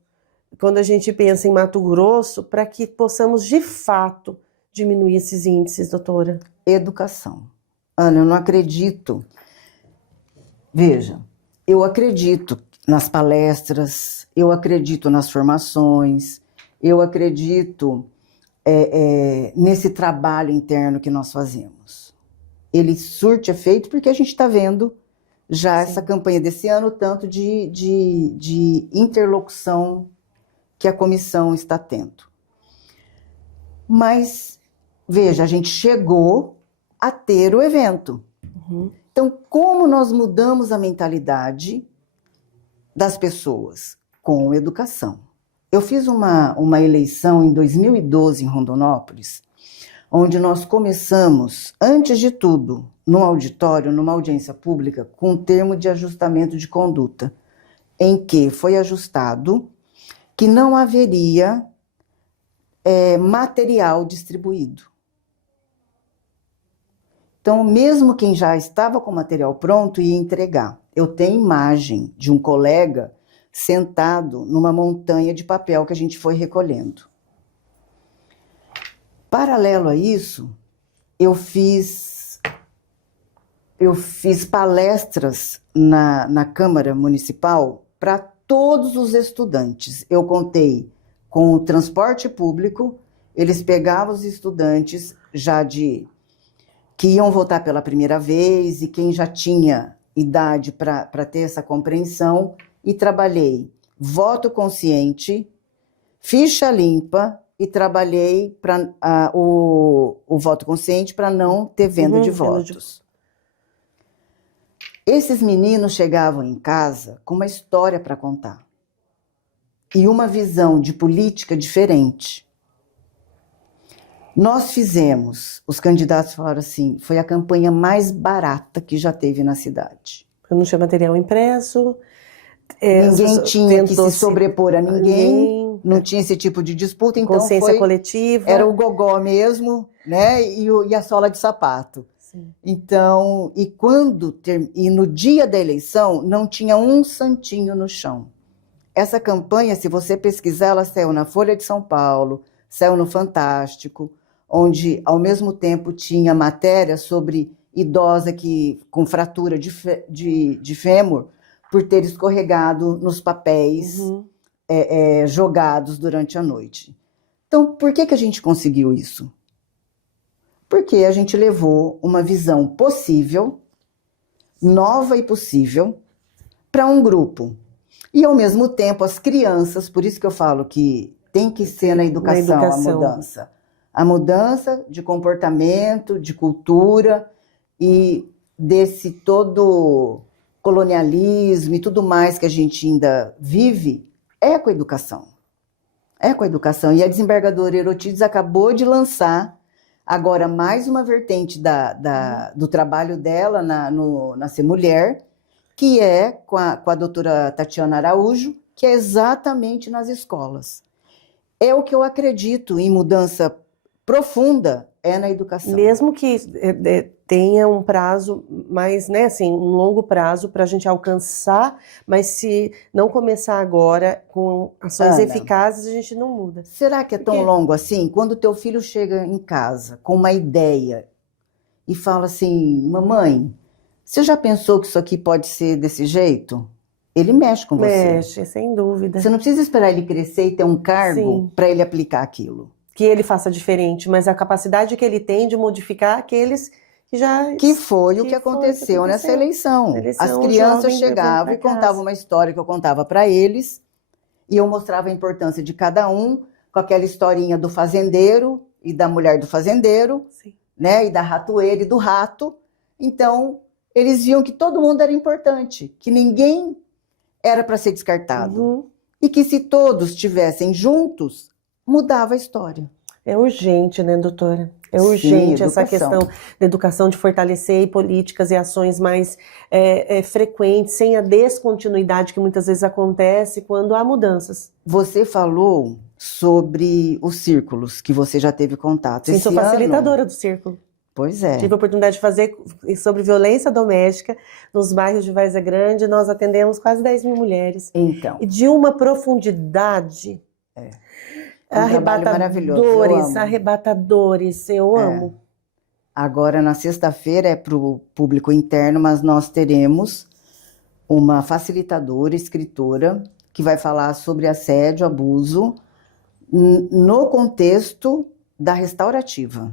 quando a gente pensa em Mato Grosso para que possamos de fato diminuir esses índices, doutora? Educação. Ana, eu não acredito. Veja, eu acredito nas palestras, eu acredito nas formações, eu acredito nesse trabalho interno que nós fazemos. Ele surte efeito porque a gente está vendo já essa campanha desse ano, tanto de interlocução que a comissão está tendo. Mas, veja, a gente chegou a ter o evento. Uhum. Então, como nós mudamos a mentalidade das pessoas? Com educação. Eu fiz uma eleição em 2012 em Rondonópolis, onde nós começamos, antes de tudo, num auditório, numa audiência pública, com um termo de ajustamento de conduta, em que foi ajustado que não haveria material distribuído. Então, mesmo quem já estava com o material pronto ia entregar. Eu tenho imagem de um colega sentado numa montanha de papel que a gente foi recolhendo. Paralelo a isso, eu fiz palestras na Câmara Municipal para todos os estudantes. Eu contei com o transporte público, eles pegavam os estudantes já que iam votar pela primeira vez e quem já tinha idade para ter essa compreensão, e trabalhei voto consciente, ficha limpa, e trabalhei para o voto consciente para não ter venda de votos. Esses meninos chegavam em casa com uma história para contar e uma visão de política diferente. Nós fizemos, os candidatos falaram assim, foi a campanha mais barata que já teve na cidade. Não tinha material impresso. Ninguém tinha que se sobrepor a ninguém, não tinha esse tipo de disputa, então consciência coletiva. Era o gogó mesmo, né? E a sola de sapato. Sim. Então, e no dia da eleição, não tinha um santinho no chão. Essa campanha, se você pesquisar, ela saiu na Folha de São Paulo, saiu no Fantástico, onde, ao mesmo tempo, tinha matéria sobre idosa com fratura de fêmur por ter escorregado nos papéis jogados durante a noite. Então, por que a gente conseguiu isso? Porque a gente levou uma visão possível, nova e possível, para um grupo. E, ao mesmo tempo, as crianças, por isso que eu falo que tem que ser na educação. A mudança. A mudança de comportamento, de cultura e desse todo colonialismo e tudo mais que a gente ainda vive, é com a educação. É com a educação. E a desembargadora Herotides acabou de lançar agora mais uma vertente do trabalho dela na Ser Mulher, que é com a doutora Tatiana Araújo, que é exatamente nas escolas. É o que eu acredito em mudança profunda, é na educação. Mesmo que tenha um prazo mais, né, assim, um longo prazo para a gente alcançar, mas se não começar agora com ações eficazes, a gente não muda. Será que é tão longo assim? Quando teu filho chega em casa com uma ideia e fala assim, mamãe, você já pensou que isso aqui pode ser desse jeito? Ele mexe com você. Mexe, sem dúvida. Você não precisa esperar ele crescer e ter um cargo para ele aplicar aquilo. Que ele faça diferente, mas a capacidade que ele tem de modificar aqueles que já... Que foi o que aconteceu nessa eleição. As crianças chegavam e contavam uma história que eu contava para eles, e eu mostrava a importância de cada um, com aquela historinha do fazendeiro e da mulher do fazendeiro, né, e da ratoeira e do rato. Então, eles viam que todo mundo era importante, que ninguém era para ser descartado. E que se todos estivessem juntos, mudava a história. É urgente, né, doutora? É Sim, urgente essa educação. questão da educação, de fortalecer políticas e ações mais frequentes, sem a descontinuidade que muitas vezes acontece quando há mudanças. Você falou sobre os círculos que você já teve contato. Sim, sou Esse ano, facilitadora do círculo. pois é. Tive a oportunidade de fazer sobre violência doméstica nos bairros de Várzea Grande. Nós atendemos quase 10 mil mulheres. Então, E de uma profundidade é um trabalho maravilhoso. Eu amo. arrebatadores, eu amo. Agora, na sexta-feira, é para o público interno, mas nós teremos uma facilitadora, escritora, que vai falar sobre assédio, abuso, no contexto da restaurativa.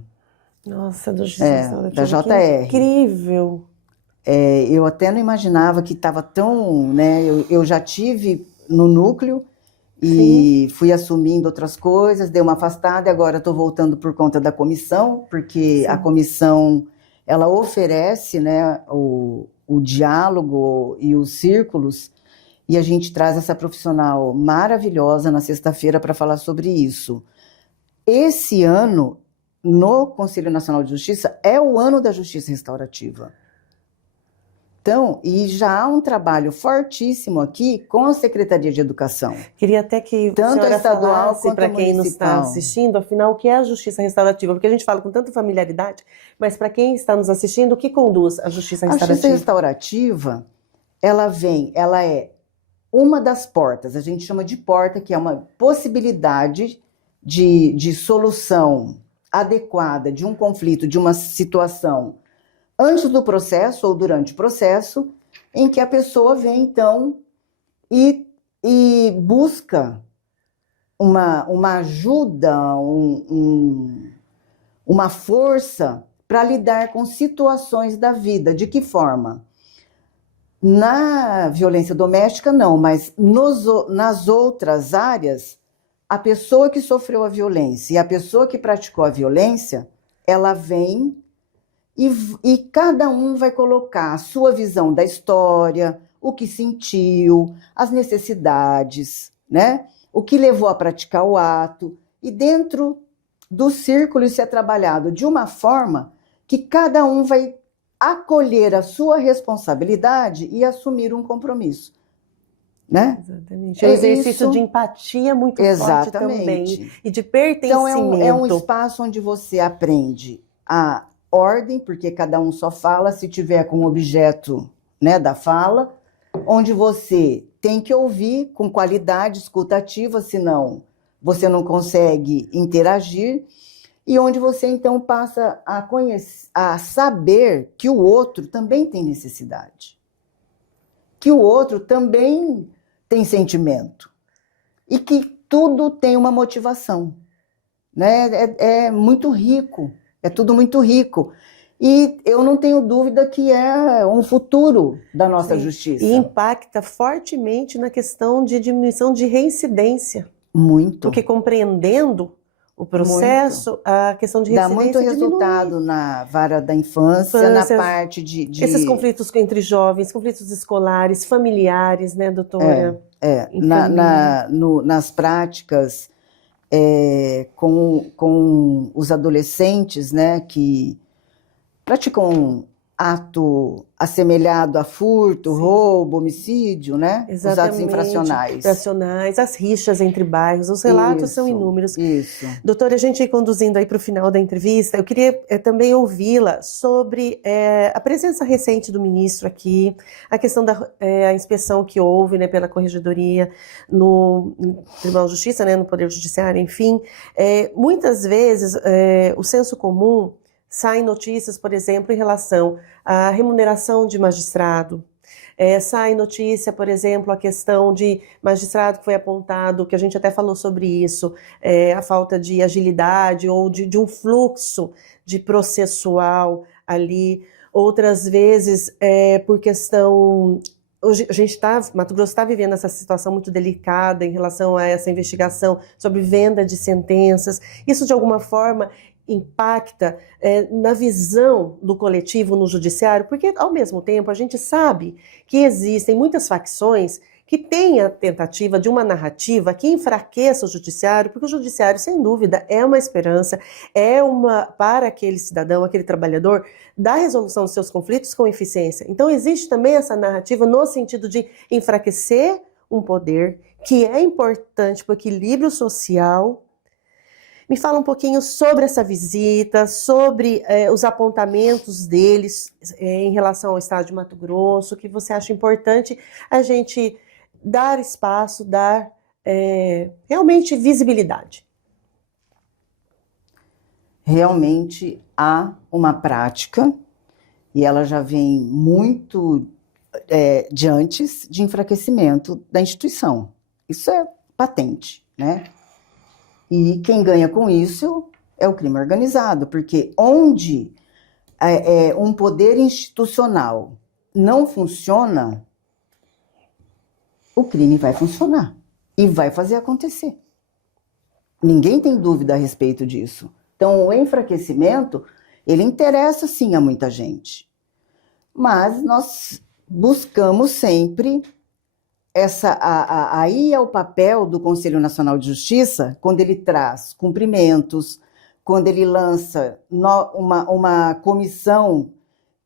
Nossa, do Justiça da Restaurativa, JR. que incrível. Eu até não imaginava que estava tão, né? Eu já tive no núcleo e fui assumindo outras coisas, dei uma afastada e agora estou voltando por conta da comissão, porque a comissão ela oferece, né, o diálogo e os círculos, e a gente traz essa profissional maravilhosa na sexta-feira para falar sobre isso. Esse ano, no Conselho Nacional de Justiça, é o ano da Justiça Restaurativa. Então, e já há um trabalho fortíssimo aqui com a Secretaria de Educação. Queria até que tanto a a estadual falasse quanto para a quem nos está municipal. assistindo, afinal, o que é a justiça restaurativa? Porque a gente fala com tanta familiaridade, mas para quem está nos assistindo, o que conduz a justiça A restaurativa? justiça restaurativa, ela é uma das portas, a gente chama de porta, que é uma possibilidade de solução adequada de um conflito, de uma situação antes do processo ou durante o processo, em que a pessoa vem, então, e busca uma ajuda, uma força para lidar com situações da vida. De que forma? Na violência doméstica, não, mas nas outras áreas, a pessoa que sofreu a violência e a pessoa que praticou a violência, ela vem e cada um vai colocar a sua visão da história, o que sentiu, as necessidades, né? O que levou a praticar o ato. E dentro do círculo isso é trabalhado de uma forma que cada um vai acolher a sua responsabilidade e assumir um compromisso, né? Exatamente. É um exercício de empatia muito forte também e de pertencimento. Então é um espaço onde você aprende a ordem, porque cada um só fala se tiver com o objeto, né, da fala, onde você tem que ouvir com qualidade escutativa, senão você não consegue interagir, e onde você então passa a conhecer, a saber que o outro também tem necessidade, que o outro também tem sentimento e que tudo tem uma motivação, né? É muito rico, é tudo muito rico. E eu não tenho dúvida que é um futuro da nossa justiça. E impacta fortemente na questão de diminuição de reincidência. Muito. Porque compreendendo o processo, a questão de reincidência dá muito resultado diminui. Na vara da infância, na parte de... Esses conflitos entre jovens, conflitos escolares, familiares, né, doutora? Nas práticas com os adolescentes, né, que praticam ato assemelhado a furto, roubo, homicídio, né? Exatamente. Os atos infracionais. As rixas entre bairros, os relatos são inúmeros. Isso. Doutora, a gente ir conduzindo aí para o final da entrevista, eu queria também ouvi-la sobre a presença recente do ministro aqui, a questão da inspeção que houve, né, pela Corregedoria no Tribunal de Justiça, né, no Poder Judiciário, enfim. Muitas vezes o senso comum saem notícias, por exemplo, em relação à remuneração de magistrado. Sai notícia, por exemplo, a questão de magistrado que foi apontado, que a gente até falou sobre isso, a falta de agilidade ou de um fluxo de processual ali. Outras vezes, por questão... Hoje a gente Mato Grosso está vivendo essa situação muito delicada em relação a essa investigação sobre venda de sentenças. Isso, de alguma forma, impacta na visão do coletivo no judiciário, porque, ao mesmo tempo, a gente sabe que existem muitas facções que tenha a tentativa de uma narrativa que enfraqueça o judiciário, porque o judiciário, sem dúvida, é uma esperança, para aquele cidadão, aquele trabalhador, da resolução dos seus conflitos com eficiência. Então, existe também essa narrativa no sentido de enfraquecer um poder que é importante para o equilíbrio social. Me fala um pouquinho sobre essa visita, sobre os apontamentos deles em relação ao estado de Mato Grosso, que você acha importante a gente dar espaço, dar realmente visibilidade. Realmente há uma prática, e ela já vem muito de antes, de enfraquecimento da instituição. Isso é patente, né? E quem ganha com isso é o crime organizado, porque onde um poder institucional não funciona, o crime vai funcionar e vai fazer acontecer. Ninguém tem dúvida a respeito disso. Então, o enfraquecimento, ele interessa sim a muita gente. Mas nós buscamos sempre aí é o papel do Conselho Nacional de Justiça, quando ele traz cumprimentos, quando ele lança uma comissão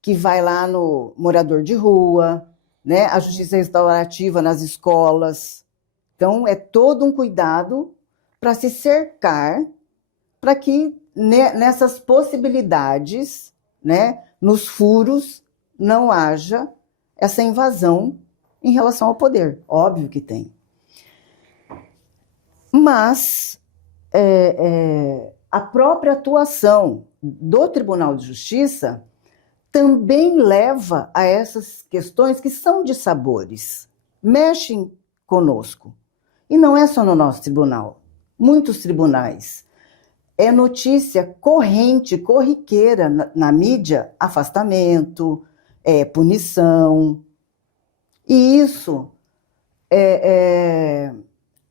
que vai lá no morador de rua, né? A justiça restaurativa nas escolas. Então, é todo um cuidado para se cercar, para que nessas possibilidades, né, nos furos, não haja essa invasão em relação ao poder. Óbvio que tem. Mas a própria atuação do Tribunal de Justiça também leva a essas questões que são de sabores, mexem conosco. E não é só no nosso tribunal, muitos tribunais. É notícia corrente, corriqueira na mídia, afastamento, punição. E isso,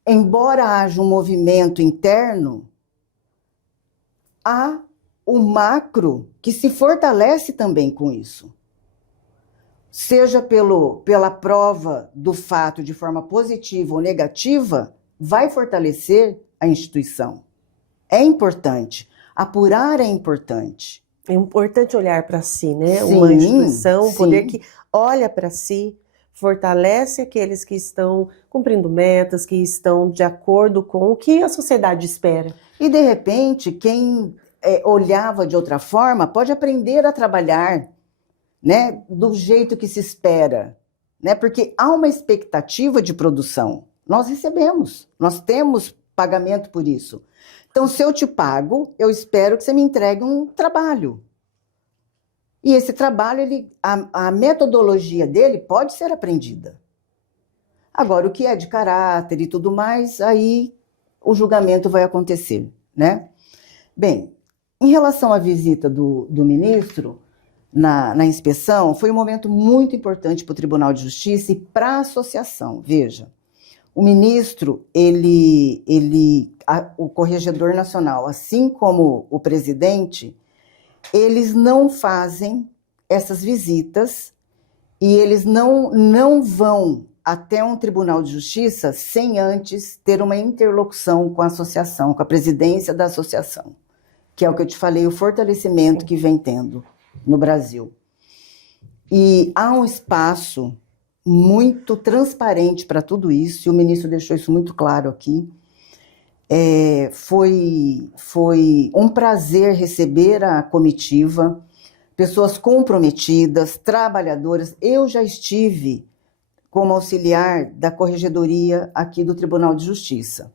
embora haja um movimento interno, há o macro que se fortalece também com isso. Seja pela prova do fato de forma positiva ou negativa, vai fortalecer a instituição. É importante. Apurar é importante. É importante olhar para si, né? Sim, uma instituição, um sim. poder que olha para si, fortalece aqueles que estão cumprindo metas, que estão de acordo com o que a sociedade espera. E, de repente, quem olhava de outra forma pode aprender a trabalhar, né, do jeito que se espera, né, porque há uma expectativa de produção. Nós recebemos, nós temos pagamento por isso. Então, se eu te pago, eu espero que você me entregue um trabalho. E esse trabalho, a metodologia dele pode ser aprendida. Agora, o que é de caráter e tudo mais, aí o julgamento vai acontecer, né? Bem, em relação à visita do ministro na inspeção, foi um momento muito importante para o Tribunal de Justiça e para a associação. Veja, o ministro, o Corregedor Nacional, assim como o presidente, eles não fazem essas visitas e eles não vão até um Tribunal de Justiça sem antes ter uma interlocução com a associação, com a presidência da associação, que é o que eu te falei, o fortalecimento que vem tendo no Brasil. E há um espaço muito transparente para tudo isso, e o ministro deixou isso muito claro aqui. Foi um prazer receber a comitiva, pessoas comprometidas, trabalhadoras. Eu já estive como auxiliar da corregedoria aqui do Tribunal de Justiça.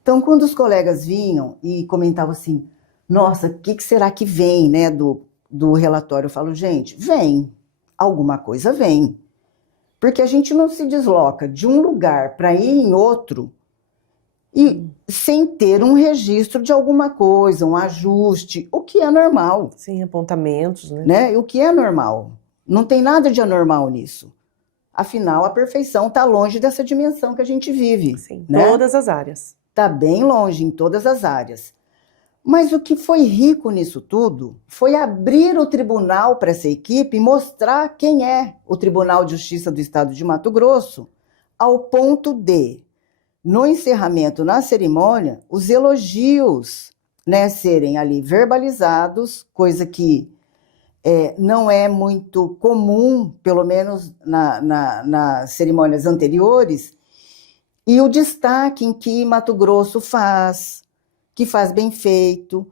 Então, quando os colegas vinham e comentavam assim, nossa, o que será que vem, né, do relatório? Eu falo, gente, vem, alguma coisa vem. Porque a gente não se desloca de um lugar para ir em outro e sem ter um registro de alguma coisa, um ajuste, o que é normal. Sem apontamentos, né? O que é normal. Não tem nada de anormal nisso. Afinal, a perfeição está longe dessa dimensão que a gente vive. Sim, né? Todas as áreas. Está bem longe em todas as áreas. Mas o que foi rico nisso tudo foi abrir o tribunal para essa equipe e mostrar quem é o Tribunal de Justiça do Estado de Mato Grosso ao ponto de, no encerramento, na cerimônia, os elogios, né, serem ali verbalizados, coisa que não é muito comum, pelo menos nas cerimônias anteriores, e o destaque em que Mato Grosso faz, que faz bem feito,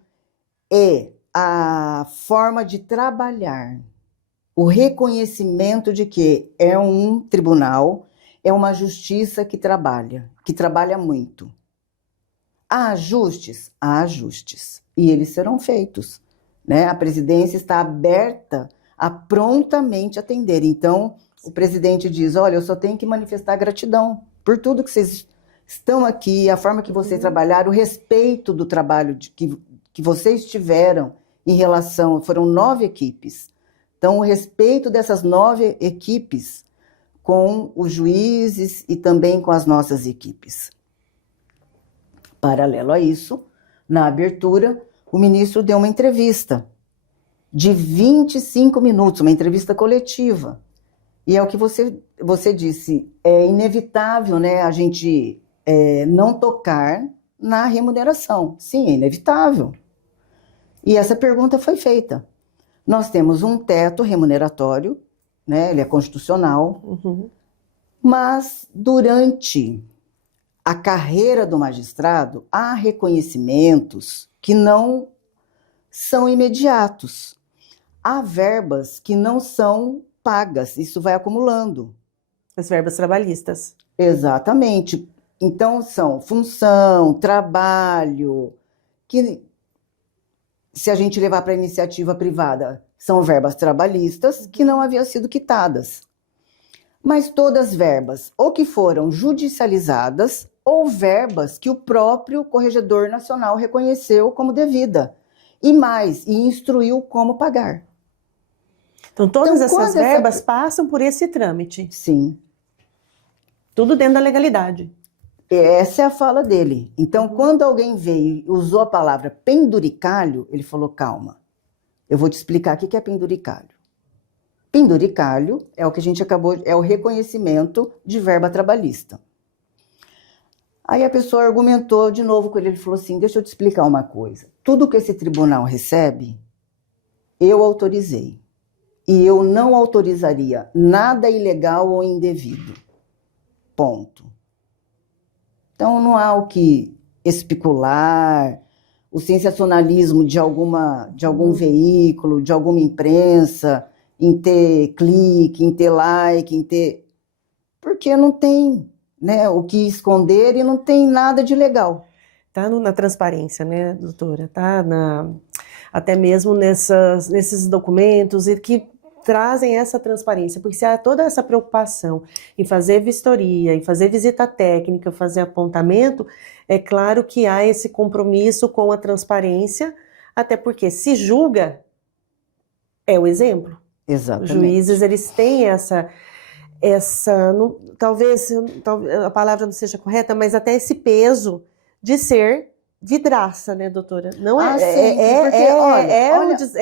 é a forma de trabalhar, o reconhecimento de que é um tribunal, é uma justiça que trabalha muito. Há ajustes? Há ajustes, e eles serão feitos, né? A presidência está aberta a prontamente atender. Então, o presidente diz, olha, eu só tenho que manifestar gratidão por tudo que vocês estão aqui, a forma que vocês trabalharam, o respeito do trabalho que vocês tiveram em relação, foram 9 equipes. Então, o respeito dessas 9 equipes com os juízes e também com as nossas equipes. Paralelo a isso, na abertura, o ministro deu uma entrevista de 25 minutos, uma entrevista coletiva. E é o que você disse, é inevitável, né, a gente não tocar na remuneração. Sim, é inevitável. E essa pergunta foi feita. Nós temos um teto remuneratório, né, ele é constitucional, mas durante a carreira do magistrado há reconhecimentos que não são imediatos. Há verbas que não são pagas, isso vai acumulando. As verbas trabalhistas. Exatamente. Então, são função, trabalho, que se a gente levar para a iniciativa privada, são verbas trabalhistas que não haviam sido quitadas. Mas todas verbas, ou que foram judicializadas, ou verbas que o próprio Corregedor Nacional reconheceu como devida, e instruiu como pagar. Então, todas essas verbas passam por esse trâmite. Sim. Tudo dentro da legalidade. Essa é a fala dele. Então, quando alguém veio e usou a palavra penduricalho, ele falou, calma, eu vou te explicar o que é penduricalho. Penduricalho é o que a gente é o reconhecimento de verba trabalhista. Aí a pessoa argumentou de novo com ele falou assim, deixa eu te explicar uma coisa. Tudo que esse tribunal recebe, eu autorizei. E eu não autorizaria nada ilegal ou indevido. Ponto. Então, não há o que especular, o sensacionalismo de algum veículo, de alguma imprensa, em ter clique, em ter like, porque não tem, né, o que esconder e não tem nada de legal. Está na transparência, né, doutora? Está até mesmo nesses documentos e que trazem essa transparência, porque se há toda essa preocupação em fazer vistoria, em fazer visita técnica, fazer apontamento, é claro que há esse compromisso com a transparência, até porque se julga, é o exemplo. Exatamente. Os juízes, eles têm talvez a palavra não seja correta, mas até esse peso de ser vidraça, né, doutora? Não é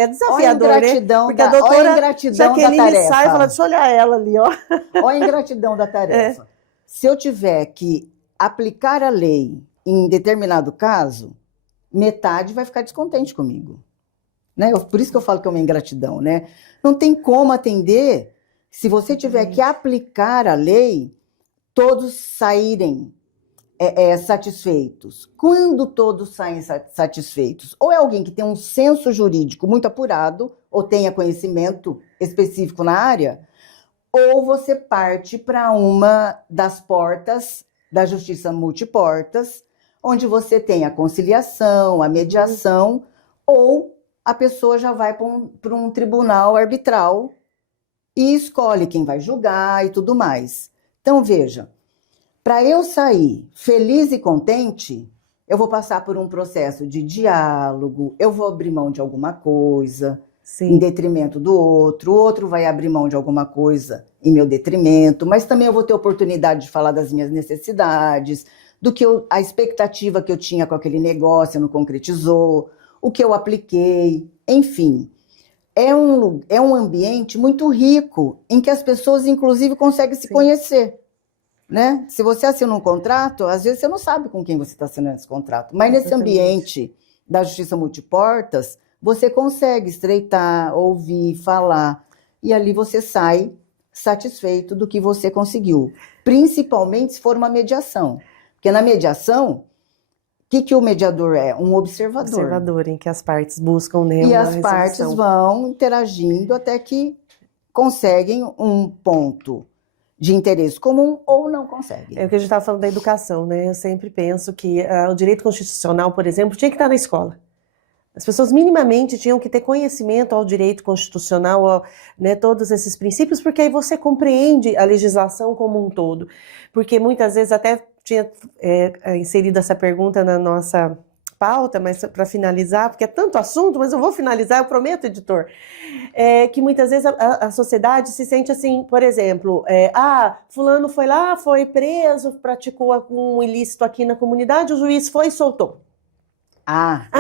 desafiador, a ingratidão, né? Porque a doutora Jaqueline da tarefa. Sai e fala, deixa eu olhar ela ali, ó. Olha a ingratidão da tarefa. Se eu tiver que aplicar a lei em determinado caso, metade vai ficar descontente comigo. Né? Por isso que eu falo que é uma ingratidão, né? Não tem como atender se você tiver que aplicar a lei, todos saírem satisfeitos. Quando todos saem satisfeitos, ou é alguém que tem um senso jurídico muito apurado, ou tenha conhecimento específico na área, ou você parte para uma das portas da justiça multiportas, onde você tem a conciliação, a mediação, ou a pessoa já vai para um tribunal arbitral e escolhe quem vai julgar e tudo mais. Então, veja, para eu sair feliz e contente, eu vou passar por um processo de diálogo, eu vou abrir mão de alguma coisa, em detrimento do outro, o outro vai abrir mão de alguma coisa em meu detrimento, mas também eu vou ter oportunidade de falar das minhas necessidades, a expectativa que eu tinha com aquele negócio não concretizou, o que eu apliquei, enfim. É um ambiente muito rico, em que as pessoas, inclusive, conseguem se conhecer. né? Se você assina um contrato, às vezes você não sabe com quem você está assinando esse contrato. Mas nesse ambiente da justiça multiportas, você consegue estreitar, ouvir, falar, e ali você sai satisfeito do que você conseguiu. Principalmente se for uma mediação. Porque na mediação, o que o mediador é? Um observador. Observador, em que as partes buscam, né, E uma as partes resolução. vão interagindo até que conseguem um ponto de interesse comum ou não conseguem. É o que a gente estava falando da educação, né? Eu sempre penso que o direito constitucional, por exemplo, tinha que estar na escola. As pessoas minimamente tinham que ter conhecimento ao direito constitucional, né, todos esses princípios, porque aí você compreende a legislação como um todo. Porque muitas vezes até tinha inserido essa pergunta na nossa pauta, mas para finalizar, porque é tanto assunto, mas eu vou finalizar, eu prometo, editor, que muitas vezes a sociedade se sente assim, por exemplo, fulano foi lá, foi preso, praticou um ilícito aqui na comunidade, o juiz foi e soltou.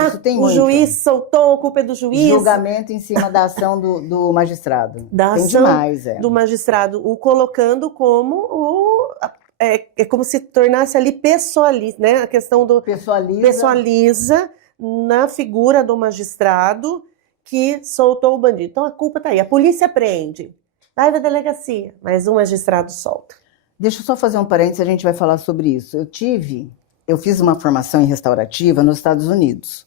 Isso tem o muito. Juiz soltou, a culpa é do juiz. Julgamento em cima da ação do magistrado. Da tem ação demais, do magistrado, o colocando como é como se tornasse ali pessoaliza, né? A questão do pessoaliza na figura do magistrado que soltou o bandido. Então a culpa tá aí. A polícia prende, vai da delegacia, mas o magistrado solta. Deixa eu só fazer um parênteses, a gente vai falar sobre isso. Eu fiz uma formação em restaurativa nos Estados Unidos.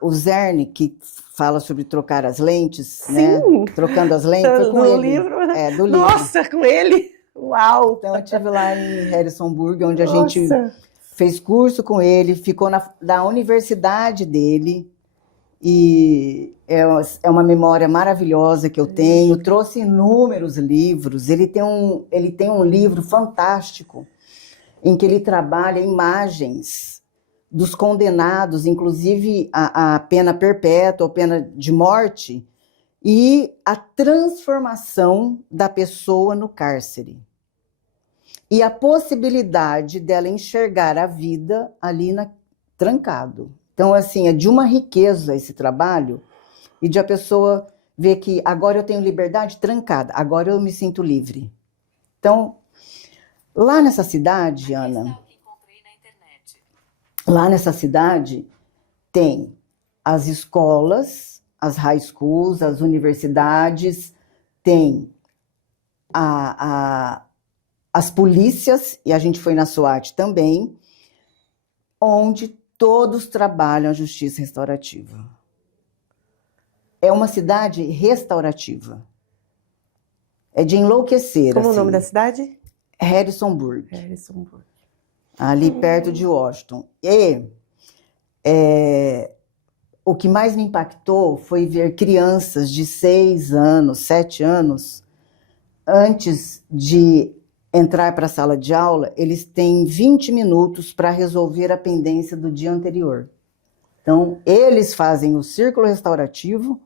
O Zerni, que fala sobre trocar as lentes, né? Trocando as lentes, foi com ele. Livro. Do livro. Nossa, com ele? Uau! Então eu estive lá em Harrisonburg, onde a gente fez curso com ele, ficou na universidade dele, e é uma memória maravilhosa que eu tenho. Trouxe inúmeros livros. Ele tem um livro fantástico, em que ele trabalha imagens dos condenados, inclusive a pena perpétua, ou pena de morte, e a transformação da pessoa no cárcere. E a possibilidade dela enxergar a vida ali trancado. Então, assim, é de uma riqueza esse trabalho, e de a pessoa ver que agora eu tenho liberdade trancada, agora eu me sinto livre. Então, lá nessa cidade, Ana, lá nessa cidade tem as escolas, as high schools, as universidades, tem as polícias, e a gente foi na SWAT também, onde todos trabalham a justiça restaurativa. É uma cidade restaurativa. É de enlouquecer. Como é o nome da cidade? Harrisonburg. Ali perto de Washington. E o que mais me impactou foi ver crianças de 6 anos, 7 anos, antes de entrar para a sala de aula, eles têm 20 minutos para resolver a pendência do dia anterior. Então, eles fazem o círculo restaurativo,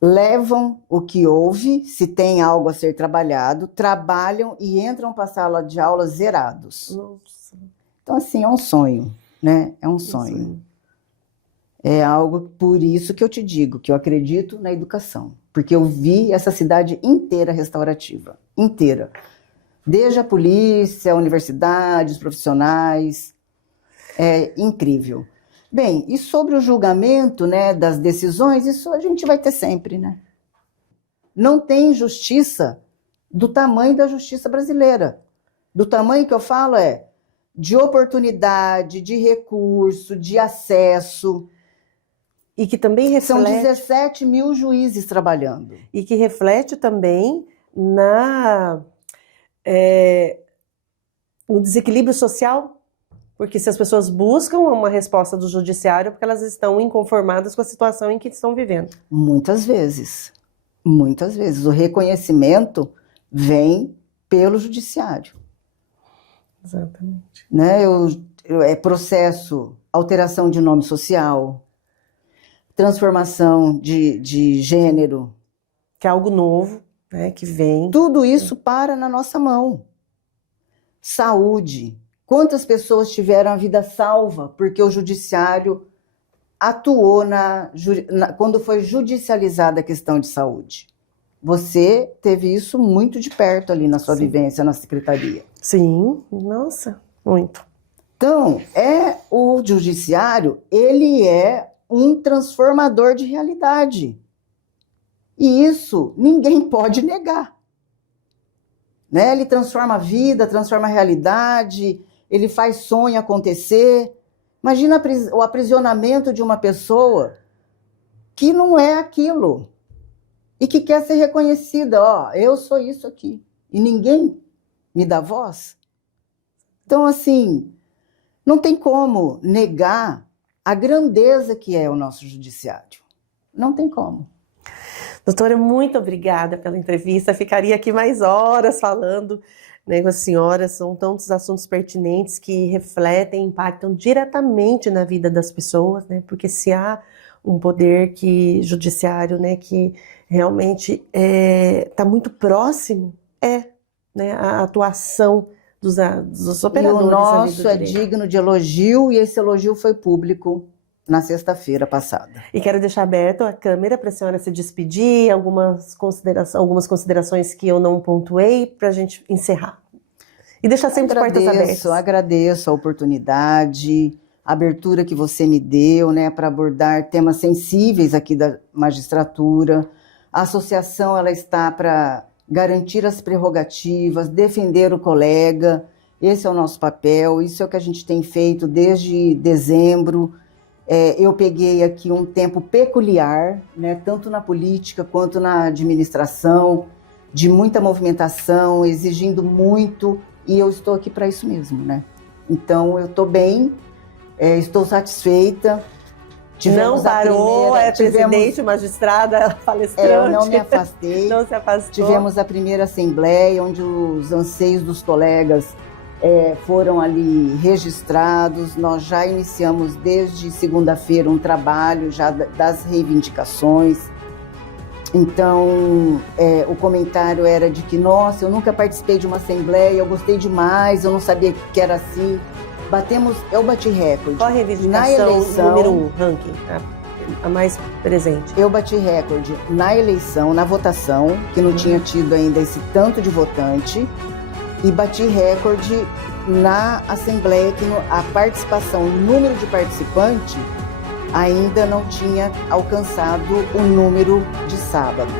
levam o que houve, se tem algo a ser trabalhado, trabalham e entram para a sala de aula zerados. Nossa. Então, assim, é um sonho, né? É um sonho. É algo, por isso que eu te digo, que eu acredito na educação. Porque eu vi essa cidade inteira restaurativa. Inteira. Desde a polícia, a universidade, os profissionais. É incrível. Bem, e sobre o julgamento, né, das decisões, isso a gente vai ter sempre, né? Não tem justiça do tamanho da justiça brasileira. Do tamanho que eu falo de oportunidade, de recurso, de acesso. E que também reflete... São 17 mil juízes trabalhando. E que reflete também no desequilíbrio social, porque se as pessoas buscam uma resposta do judiciário, é porque elas estão inconformadas com a situação em que estão vivendo. Muitas vezes. O reconhecimento vem pelo judiciário. Exatamente. Né? Processo, alteração de nome social, transformação de gênero. Que é algo novo, né, que vem. Tudo isso para na nossa mão. Saúde. Quantas pessoas tiveram a vida salva porque o judiciário atuou quando foi judicializada a questão de saúde? Você teve isso muito de perto ali na sua vivência na secretaria. Sim, nossa, muito. Então, o judiciário, ele é um transformador de realidade. E isso ninguém pode negar. Né? Ele transforma a vida, transforma a realidade, ele faz sonho acontecer. Imagina o aprisionamento de uma pessoa que não é aquilo e que quer ser reconhecida. Ó, eu sou isso aqui. E ninguém me dá voz. Então, assim, não tem como negar a grandeza que é o nosso judiciário. Não tem como. Doutora, muito obrigada pela entrevista. Ficaria aqui mais horas falando, né, com a senhora. São tantos assuntos pertinentes que refletem, impactam diretamente na vida das pessoas, né? Porque se há um poder judiciário, né, que realmente está muito próximo, né, a atuação dos operadores. E o nosso é digno de elogio, e esse elogio foi público na sexta-feira passada. E quero deixar aberto a câmera para a senhora se despedir, algumas considerações que eu não pontuei, para a gente encerrar. E deixar sempre portas abertas. Agradeço a oportunidade, a abertura que você me deu, né, para abordar temas sensíveis aqui da magistratura. A associação, ela está para garantir as prerrogativas, defender o colega. Esse é o nosso papel, isso é o que a gente tem feito desde dezembro. Eu peguei aqui um tempo peculiar, né, tanto na política quanto na administração, de muita movimentação, exigindo muito, e eu estou aqui para isso mesmo, né? Então, eu estou bem, estou satisfeita. Não parou, presidente, magistrada, palestrante. Eu não me afastei. Não se afastou. Tivemos a primeira assembleia, onde os anseios dos colegas foram ali registrados. Nós já iniciamos desde segunda-feira um trabalho já das reivindicações. Então, o comentário era de que, nossa, eu nunca participei de uma assembleia, eu gostei demais, eu não sabia que era assim. Eu bati recorde. Qual a reivindicação número 1, ranking, a mais presente? Eu bati recorde na eleição, na votação, que não tinha tido ainda esse tanto de votante, e bati recorde na Assembleia, que a participação, o número de participantes ainda não tinha alcançado o número de sábado.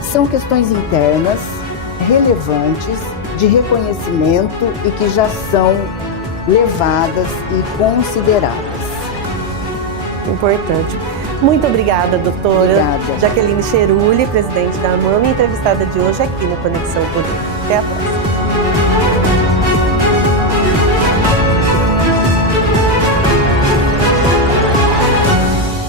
São questões internas, relevantes, de reconhecimento e que já são levadas e consideradas. Importante. Muito obrigada, doutora. Obrigada. Jaqueline Cheruli, presidente da AMAM, entrevistada de hoje aqui no Conexão Poder. Até a próxima.